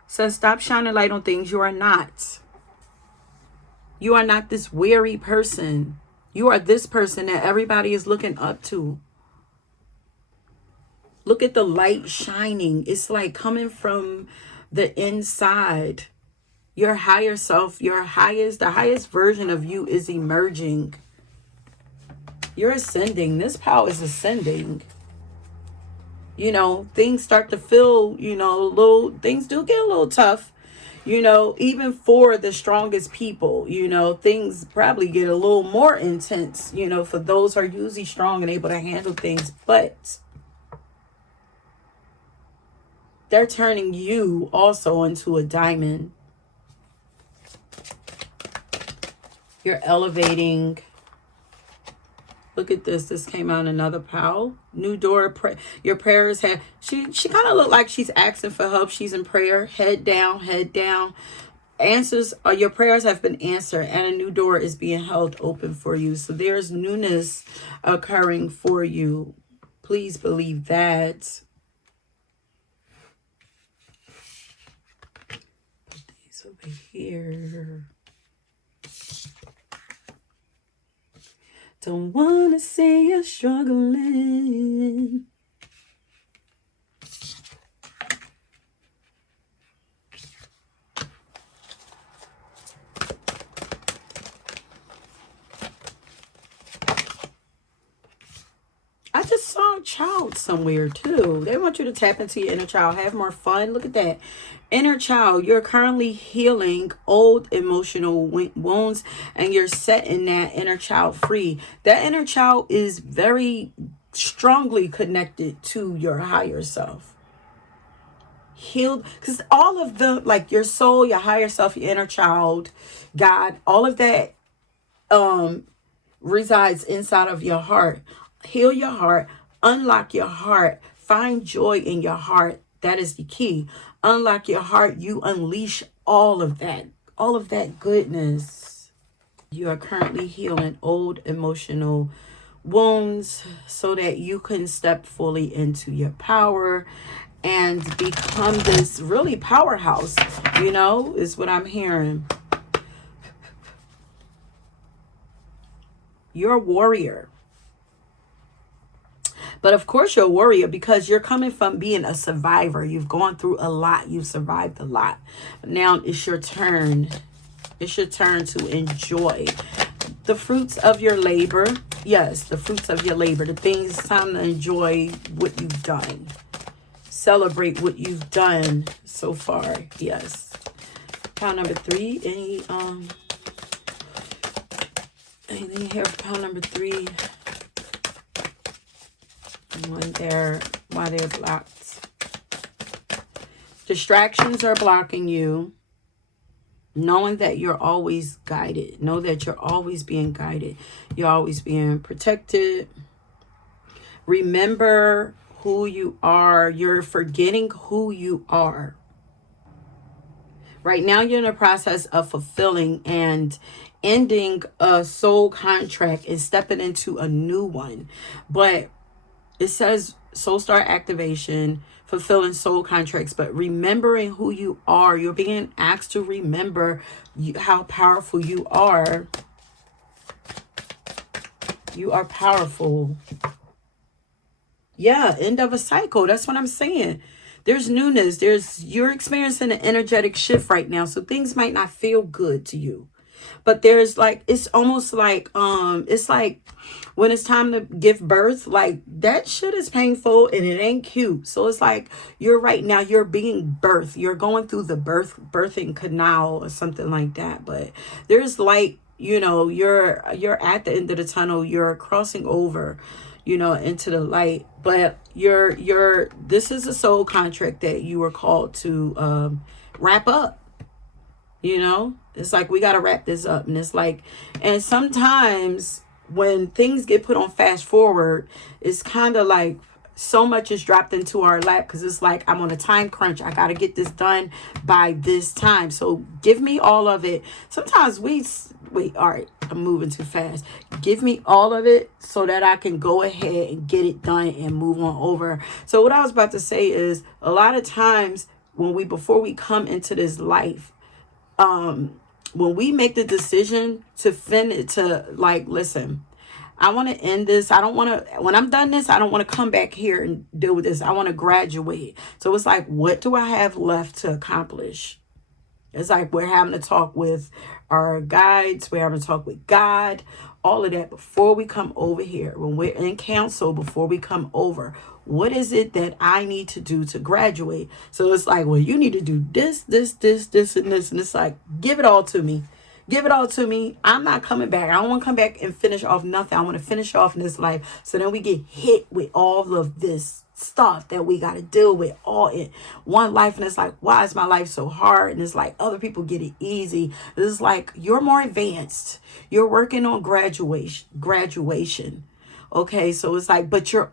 Says stop shining light on things you are not. You are not this weary person. You are this person that everybody is looking up to. Look at the light shining. It's like coming from the inside. Your higher self, the highest version of you is emerging. You're ascending. This power is ascending. You know, things start to feel, things do get a little tough. Even for the strongest people, things probably get a little more intense, for those who are usually strong and able to handle things. But they're turning you also into a diamond. You're elevating. Look at this. This came out another pile. New door. Your prayers have. She kind of looked like she's asking for help. She's in prayer. Head down. Head down. Answers. Your prayers have been answered, and a new door is being held open for you. So there's newness occurring for you. Please believe that. Put these over here. Don't wanna see you struggling. I just saw a child somewhere too. They want you to tap into your inner child, have more fun. Look at that. Inner child, you're currently healing old emotional wounds and you're setting that inner child free. That inner child is very strongly connected to your higher self. Healed, because all of the, like your soul, your higher self, your inner child, God, all of that resides inside of your heart. Heal your heart, unlock your heart, find joy in your heart. That is the key. Unlock your heart. You unleash all of that goodness. You are currently healing old emotional wounds so that you can step fully into your power and become this really powerhouse, is what I'm hearing. You're a warrior. But of course you're a warrior because you're coming from being a survivor. You've gone through a lot. You've survived a lot. Now it's your turn. It's your turn to enjoy the fruits of your labor. Yes, the fruits of your labor. The things, it's time to enjoy what you've done. Celebrate what you've done so far. Yes. Pile number 3. Anything here for pile number 3? Why they're blocked. Distractions are blocking you. Knowing that you're always guided. Know that you're always being guided. You're always being protected. Remember who you are. You're forgetting who you are. Right now you're in the process of fulfilling and ending a soul contract and stepping into a new one. But it says soul star activation, fulfilling soul contracts, but remembering who you are. You're being asked to remember how powerful you are. You are powerful. Yeah, end of a cycle. That's what I'm saying. There's newness. You're experiencing an energetic shift right now. So things might not feel good to you. But there's like, it's almost like, it's like when it's time to give birth, like that shit is painful and it ain't cute. So it's like you're right now, you're being birthed. You're going through the birthing canal or something like that. But there's light, you're at the end of the tunnel. You're crossing over, into the light. But this is a soul contract that you were called to wrap up. It's like, we got to wrap this up. And it's like, and sometimes when things get put on fast forward, it's kind of like, so much is dropped into our lap because it's like, I'm on a time crunch. I got to get this done by this time. So give me all of it. Sometimes wait, all right, I'm moving too fast. Give me all of it so that I can go ahead and get it done and move on over. So what I was about to say is, a lot of times before we come into this life, when we make the decision to finish, to like, listen, I want to end this. I don't want to, when I'm done this, I don't want to come back here and deal with this. I want to graduate. So it's like, what do I have left to accomplish? It's like we're having to talk with our guides. We're having to talk with God, all of that before we come over here. When we're in council, before we come over, what is it that I need to do to graduate? So it's like, well, you need to do this, this, this, this, and this. And it's like, give it all to me. Give it all to me. I'm not coming back. I don't want to come back and finish off nothing. I want to finish off in this life. So then we get hit with all of this stuff that we got to deal with all in one life. And it's like, why is my life so hard? And it's like, other people get it easy. It's like, you're more advanced. You're working on graduation. Okay, so it's like, but you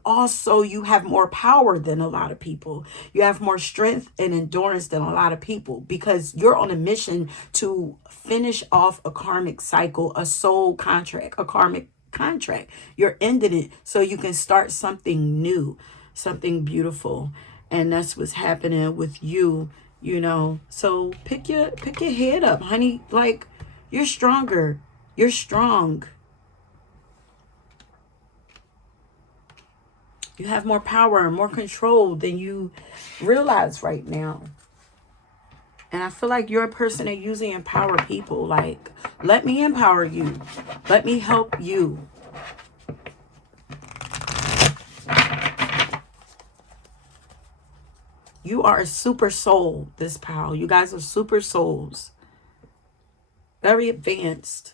have more power than a lot of people. You have more strength and endurance than a lot of people, because you're on a mission to finish off a karmic cycle, a soul contract, a karmic contract. You're ending it so you can start something new, something beautiful. And that's what's happening with you, you know. So pick your head up, honey. Like, you're stronger. You're strong. You have more power and more control than you realize right now. And I feel like you're a person that usually empower people. Like, let me empower you. Let me help you. You are a super soul, this pal. You guys are super souls. Very advanced.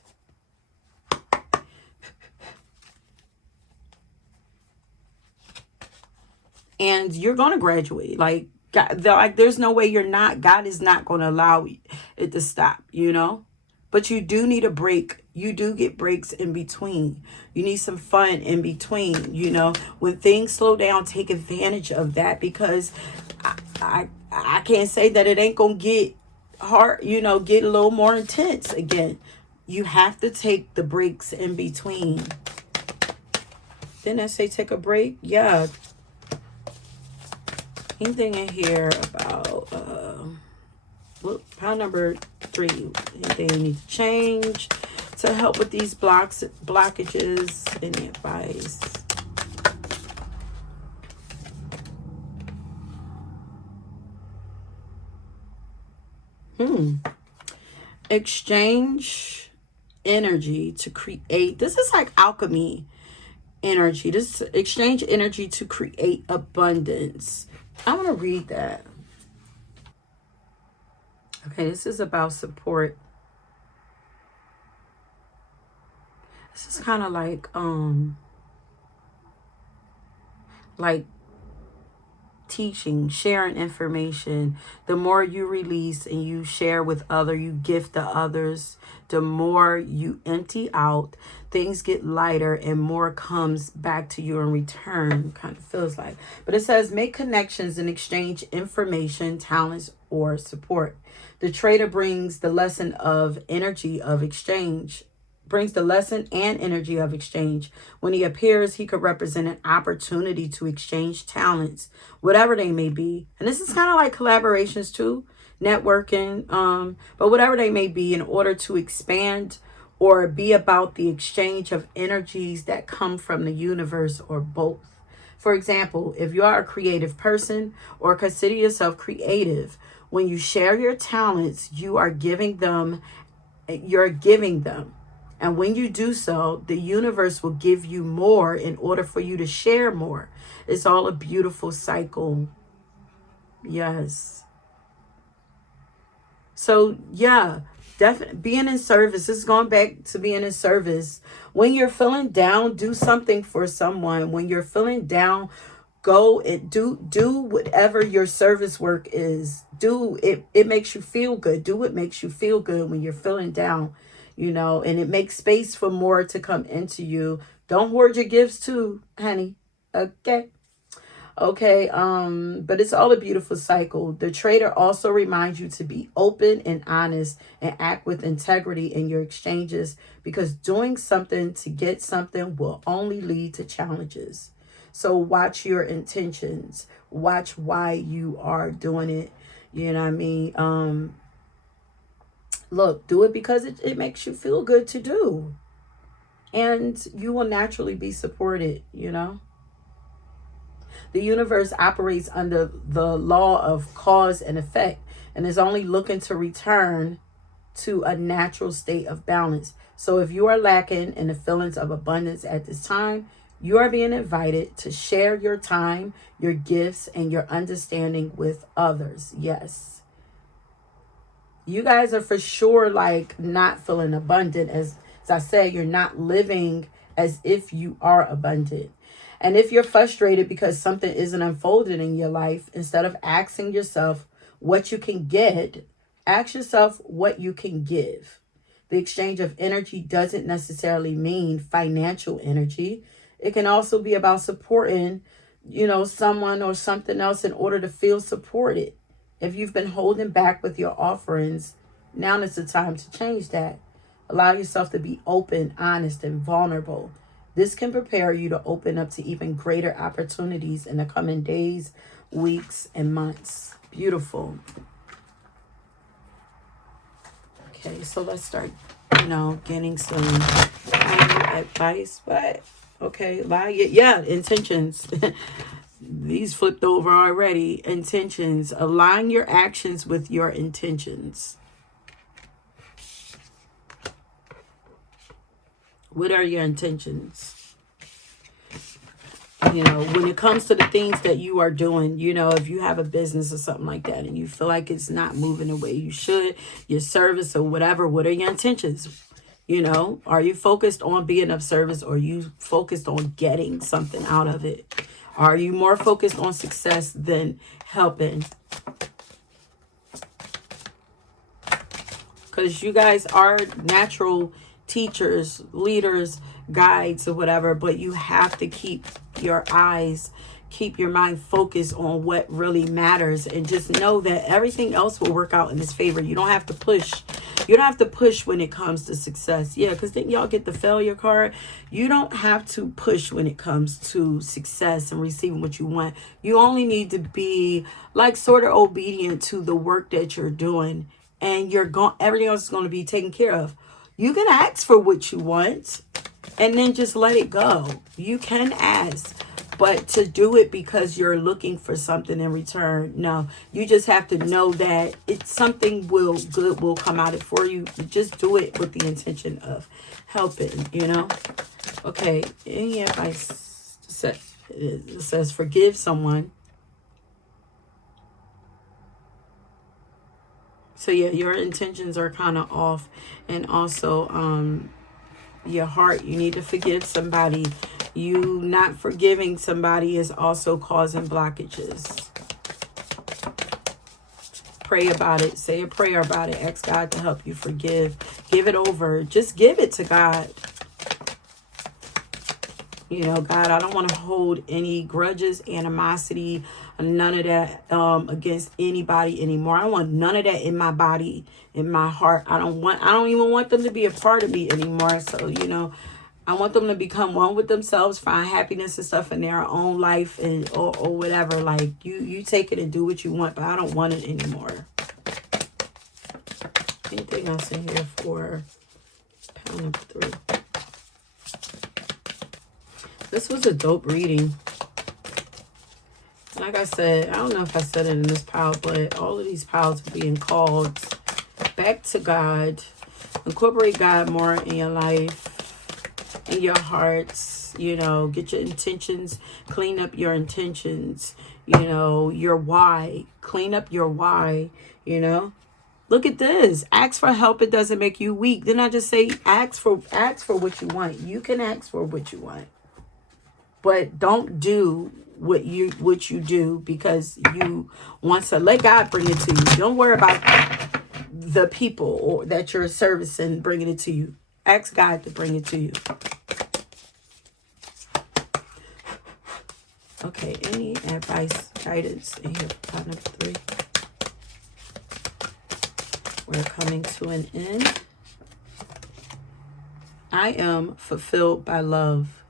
And you're going to graduate. Like, God, there's no way you're not. God is not going to allow it to stop, you know. But you do need a break. You do get breaks in between. You need some fun in between, you know. When things slow down, take advantage of that, because I can't say that it ain't going to get hard, you know, get a little more intense again. You have to take the breaks in between. Didn't I say take a break? Yeah. Anything in here about pile number 3? Anything you need to change to help with these blockages? Any advice? Exchange energy to create. This is like alchemy energy. This exchange energy to create abundance. I want to read that. Okay, this is about support. This is kind of like teaching, sharing information. The more you release and you share with you gift to others, the more you empty out, things get lighter and more comes back to you in return, kind of feels like. But it says, make connections and exchange information, talents, or support. The trader brings the lesson of energy of exchange. Brings the lesson and energy of exchange. When he appears, he could represent an opportunity to exchange talents, whatever they may be. And this is kind of like collaborations too, networking, but whatever they may be, in order to expand or be about the exchange of energies that come from the universe, or both. For example, if you are a creative person or consider yourself creative, when you share your talents, you're giving them. And when you do so, the universe will give you more in order for you to share more. It's all a beautiful cycle. Yes. So, yeah, definitely being in service. This is going back to being in service. When you're feeling down, do something for someone. When you're feeling down, go and do whatever your service work is. Do it. It makes you feel good. Do what makes you feel good when you're feeling down. You know, and it makes space for more to come into you. Don't hoard your gifts too, honey. Okay. Okay, but it's all a beautiful cycle. The trader also reminds you to be open and honest and act with integrity in your exchanges, because doing something to get something will only lead to challenges. So watch your intentions. Watch why you are doing it. You know what I mean? Look, do it because it makes you feel good to do. And you will naturally be supported, you know? The universe operates under the law of cause and effect and is only looking to return to a natural state of balance. So if you are lacking in the feelings of abundance at this time, you are being invited to share your time, your gifts, and your understanding with others. Yes. You guys are for sure like not feeling abundant. As I said, you're not living as if you are abundant. And if you're frustrated because something isn't unfolding in your life, instead of asking yourself what you can get, ask yourself what you can give. The exchange of energy doesn't necessarily mean financial energy. It can also be about supporting, someone or something else in order to feel supported. If you've been holding back with your offerings, now is the time to change that. Allow yourself to be open, honest, and vulnerable. This can prepare you to open up to even greater opportunities in the coming days, weeks, and months. Beautiful. Okay, so let's start, getting some advice. But okay, intentions. These flipped over already. Intentions. Align your actions with your intentions. What are your intentions? When it comes to the things that you are doing, if you have a business or something like that and you feel like it's not moving the way you should, your service or whatever, what are your intentions? Are you focused on being of service, or are you focused on getting something out of it? Are you more focused on success than helping? Because you guys are natural teachers, leaders, guides, or whatever, but you have to keep your mind focused on what really matters, and just know that everything else will work out in its favor. You don't have to push. You don't have to push when it comes to success. Yeah, because then y'all get the failure card. You don't have to push when it comes to success and receiving what you want. You only need to be like sort of obedient to the work that you're doing, and everything else is going to be taken care of. You can ask for what you want and then just let it go. You can ask, but to do it because you're looking for something in return, no. You just have to know that it's something good will come out of it for you. Just do it with the intention of helping, Okay, any advice? It says forgive someone. So yeah, your intentions are kind of off. And also your heart, you need to forgive somebody. You not forgiving somebody is also causing blockages. Pray about it. Say a prayer about it. Ask God to help you forgive. Give it over. Just give it to God. God, I don't want to hold any grudges, animosity, none of that against anybody anymore. I don't want none of that in my body, in my heart. I don't even want them to be a part of me anymore. So, I want them to become one with themselves, find happiness and stuff in their own life, and or whatever. Like you take it and do what you want, but I don't want it anymore. Anything else in here for pound number 3? This was a dope reading. Like I said, I don't know if I said it in this pile, but all of these piles are being called back to God. Incorporate God more in your life, in your hearts. Get your intentions, clean up your intentions. Your why. Clean up your why, Look at this. Ask for help. It doesn't make you weak. Then I just say ask for what you want. You can ask for what you want. But don't do what you do because you want to. Let God bring it to you. Don't worry about the people that you're servicing bringing it to you. Ask God to bring it to you. Okay, any advice, guidance in here for pile number 3? We're coming to an end. I am fulfilled by love.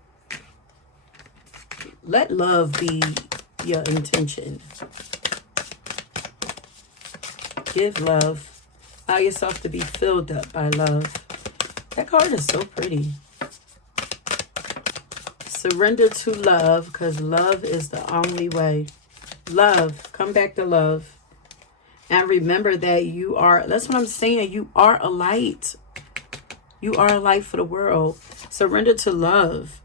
Let love be your intention. Give love. Allow yourself to be filled up by love. That card is so pretty. Surrender to love, because love is the only way. Love. Come back to love. And remember that you are, that's what I'm saying, you are a light. You are a light for the world. Surrender to love.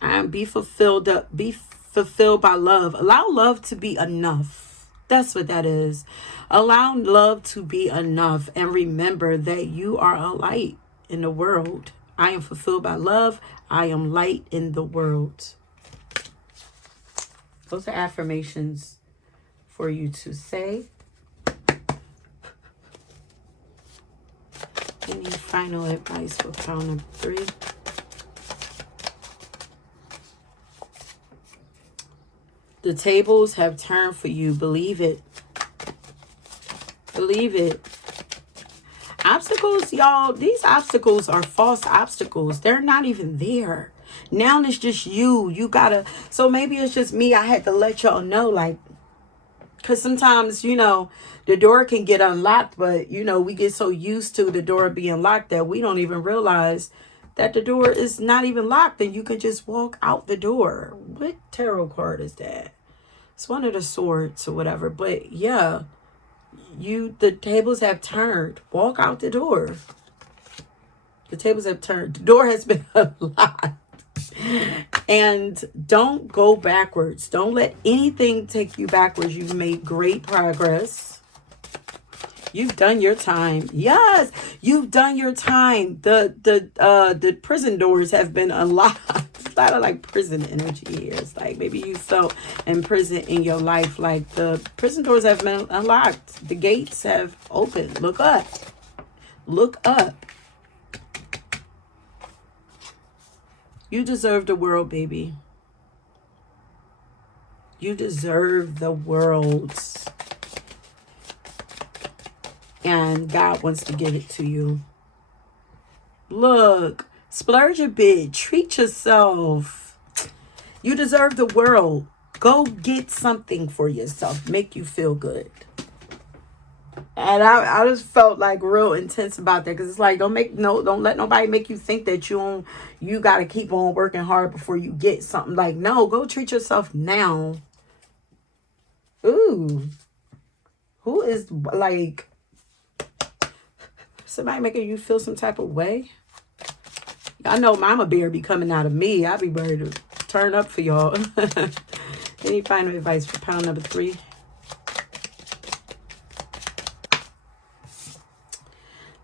And be fulfilled up. Be fulfilled by love. Allow love to be enough. That's what that is. Allow love to be enough. And remember that you are a light in the world. I am fulfilled by love. I am light in the world. Those are affirmations for you to say. Any final advice for pile number 3? The tables have turned for you. Believe it. Believe it. Obstacles, y'all, these obstacles are false obstacles. They're not even there. Now it's just you. You gotta, so maybe it's just me. I had to let y'all know, like, because sometimes, you know, the door can get unlocked, but, you know, we get so used to the door being locked that we don't even realize that the door is not even locked and you can just walk out the door. What tarot card is that? It's one of the swords or whatever. But yeah, the tables have turned. Walk out the door. The tables have turned. The door has been unlocked. And don't go backwards. Don't let anything take you backwards. You've made great progress. You've done your time. Yes, you've done your time. The prison doors have been unlocked. It's a lot of like prison energy here. It's like maybe you felt in prison in your life. Like the prison doors have been unlocked. The gates have opened. Look up. Look up. You deserve the world, baby. You deserve the world. And God wants to give it to you. Look, splurge a bit. Treat yourself. You deserve the world. Go get something for yourself. Make you feel good. And I just felt like real intense about that, because it's like don't let nobody make you think that you got to keep on working hard before you get something. Like, no, go treat yourself now. Ooh, who is like somebody making you feel some type of way? I know Mama Bear be coming out of me. I'll be ready to turn up for y'all. Any final advice for pile number 3?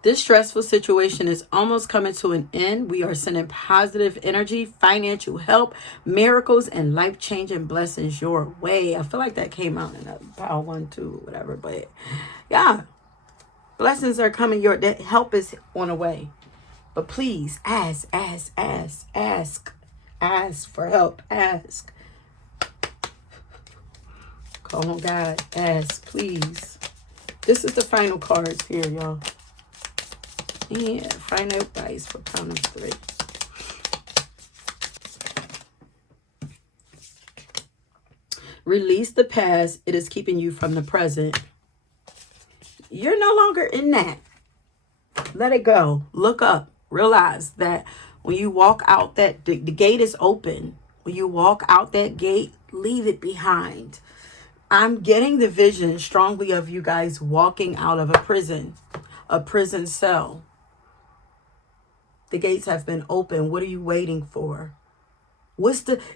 This stressful situation is almost coming to an end. We are sending positive energy, financial help, miracles, and life-changing blessings your way. I feel like that came out in a pile 1, 2, whatever. But yeah, blessings are coming. That help is on the way. But please ask for help. Ask. Call on God. Ask, please. This is the final cards here, y'all. Yeah, final advice for pile number 3. Release the past. It is keeping you from the present. You're no longer in that. Let it go. Look up. Realize that when you walk out that the gate is open. When you walk out that gate, leave it behind. I'm getting the vision strongly of you guys walking out of a prison cell. The gates have been open. What are you waiting for?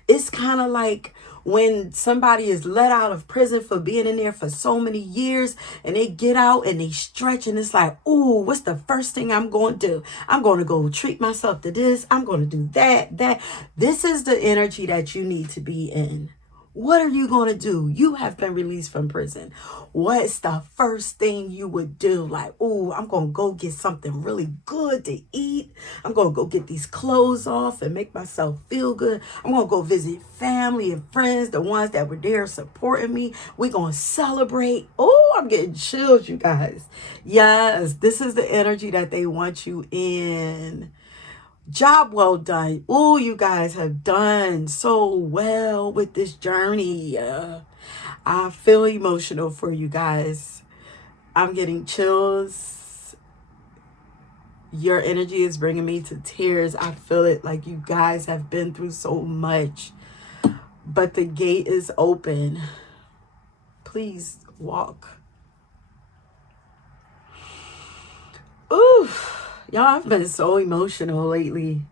It's kind of like when somebody is let out of prison for being in there for so many years and they get out and they stretch and it's like, ooh, what's the first thing I'm going to do? I'm going to go treat myself to this. I'm going to do that. This is the energy that you need to be in. What are you going to do? You have been released from prison. What's the first thing you would do? Like, oh, I'm going to go get something really good to eat. I'm going to go get these clothes off and make myself feel good. I'm going to go visit family and friends, the ones that were there supporting me. We're going to celebrate. Oh, I'm getting chills, you guys. Yes, this is the energy that they want you in. Job well done. Oh, you guys have done so well with this journey. I feel emotional for you guys. I'm getting chills. Your energy is bringing me to tears. I feel it, like you guys have been through so much. But the gate is open. Please walk. Ooh, y'all, I've been so emotional lately.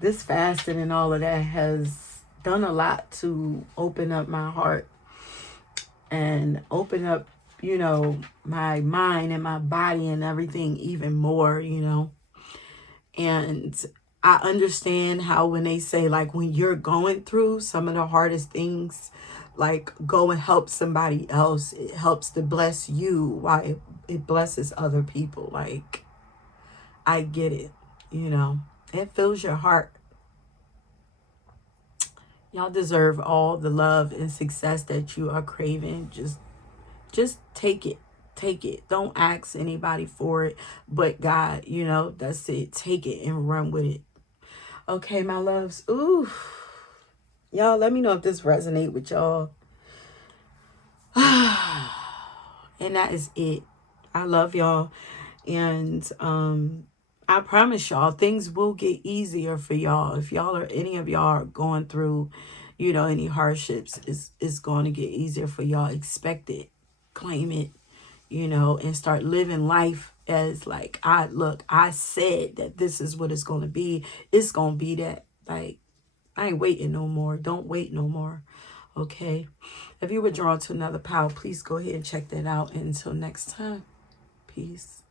This fasting and all of that has done a lot to open up my heart and open up, you know, my mind and my body and everything even more, you know. And I understand how when they say, like, when you're going through some of the hardest things, like, go and help somebody else, it helps to bless you while it blesses other people. Like, I get it, you know. It fills your heart. Y'all deserve all the love and success that you are craving. Just take it. Take it. Don't ask anybody for it but God, you know. That's it. Take it and run with it. Okay, my loves. Ooh. Y'all, let me know if this resonate with y'all. And that is it. I love y'all. And I promise y'all, things will get easier for y'all. If y'all or any of y'all are going through, you know, any hardships, it's going to get easier for y'all. Expect it. Claim it, you know, and start living life as like, I said that this is what it's going to be. It's going to be that. Like, I ain't waiting no more. Don't wait no more. Okay. If you were drawn to another power, please go ahead and check that out. And until next time, peace.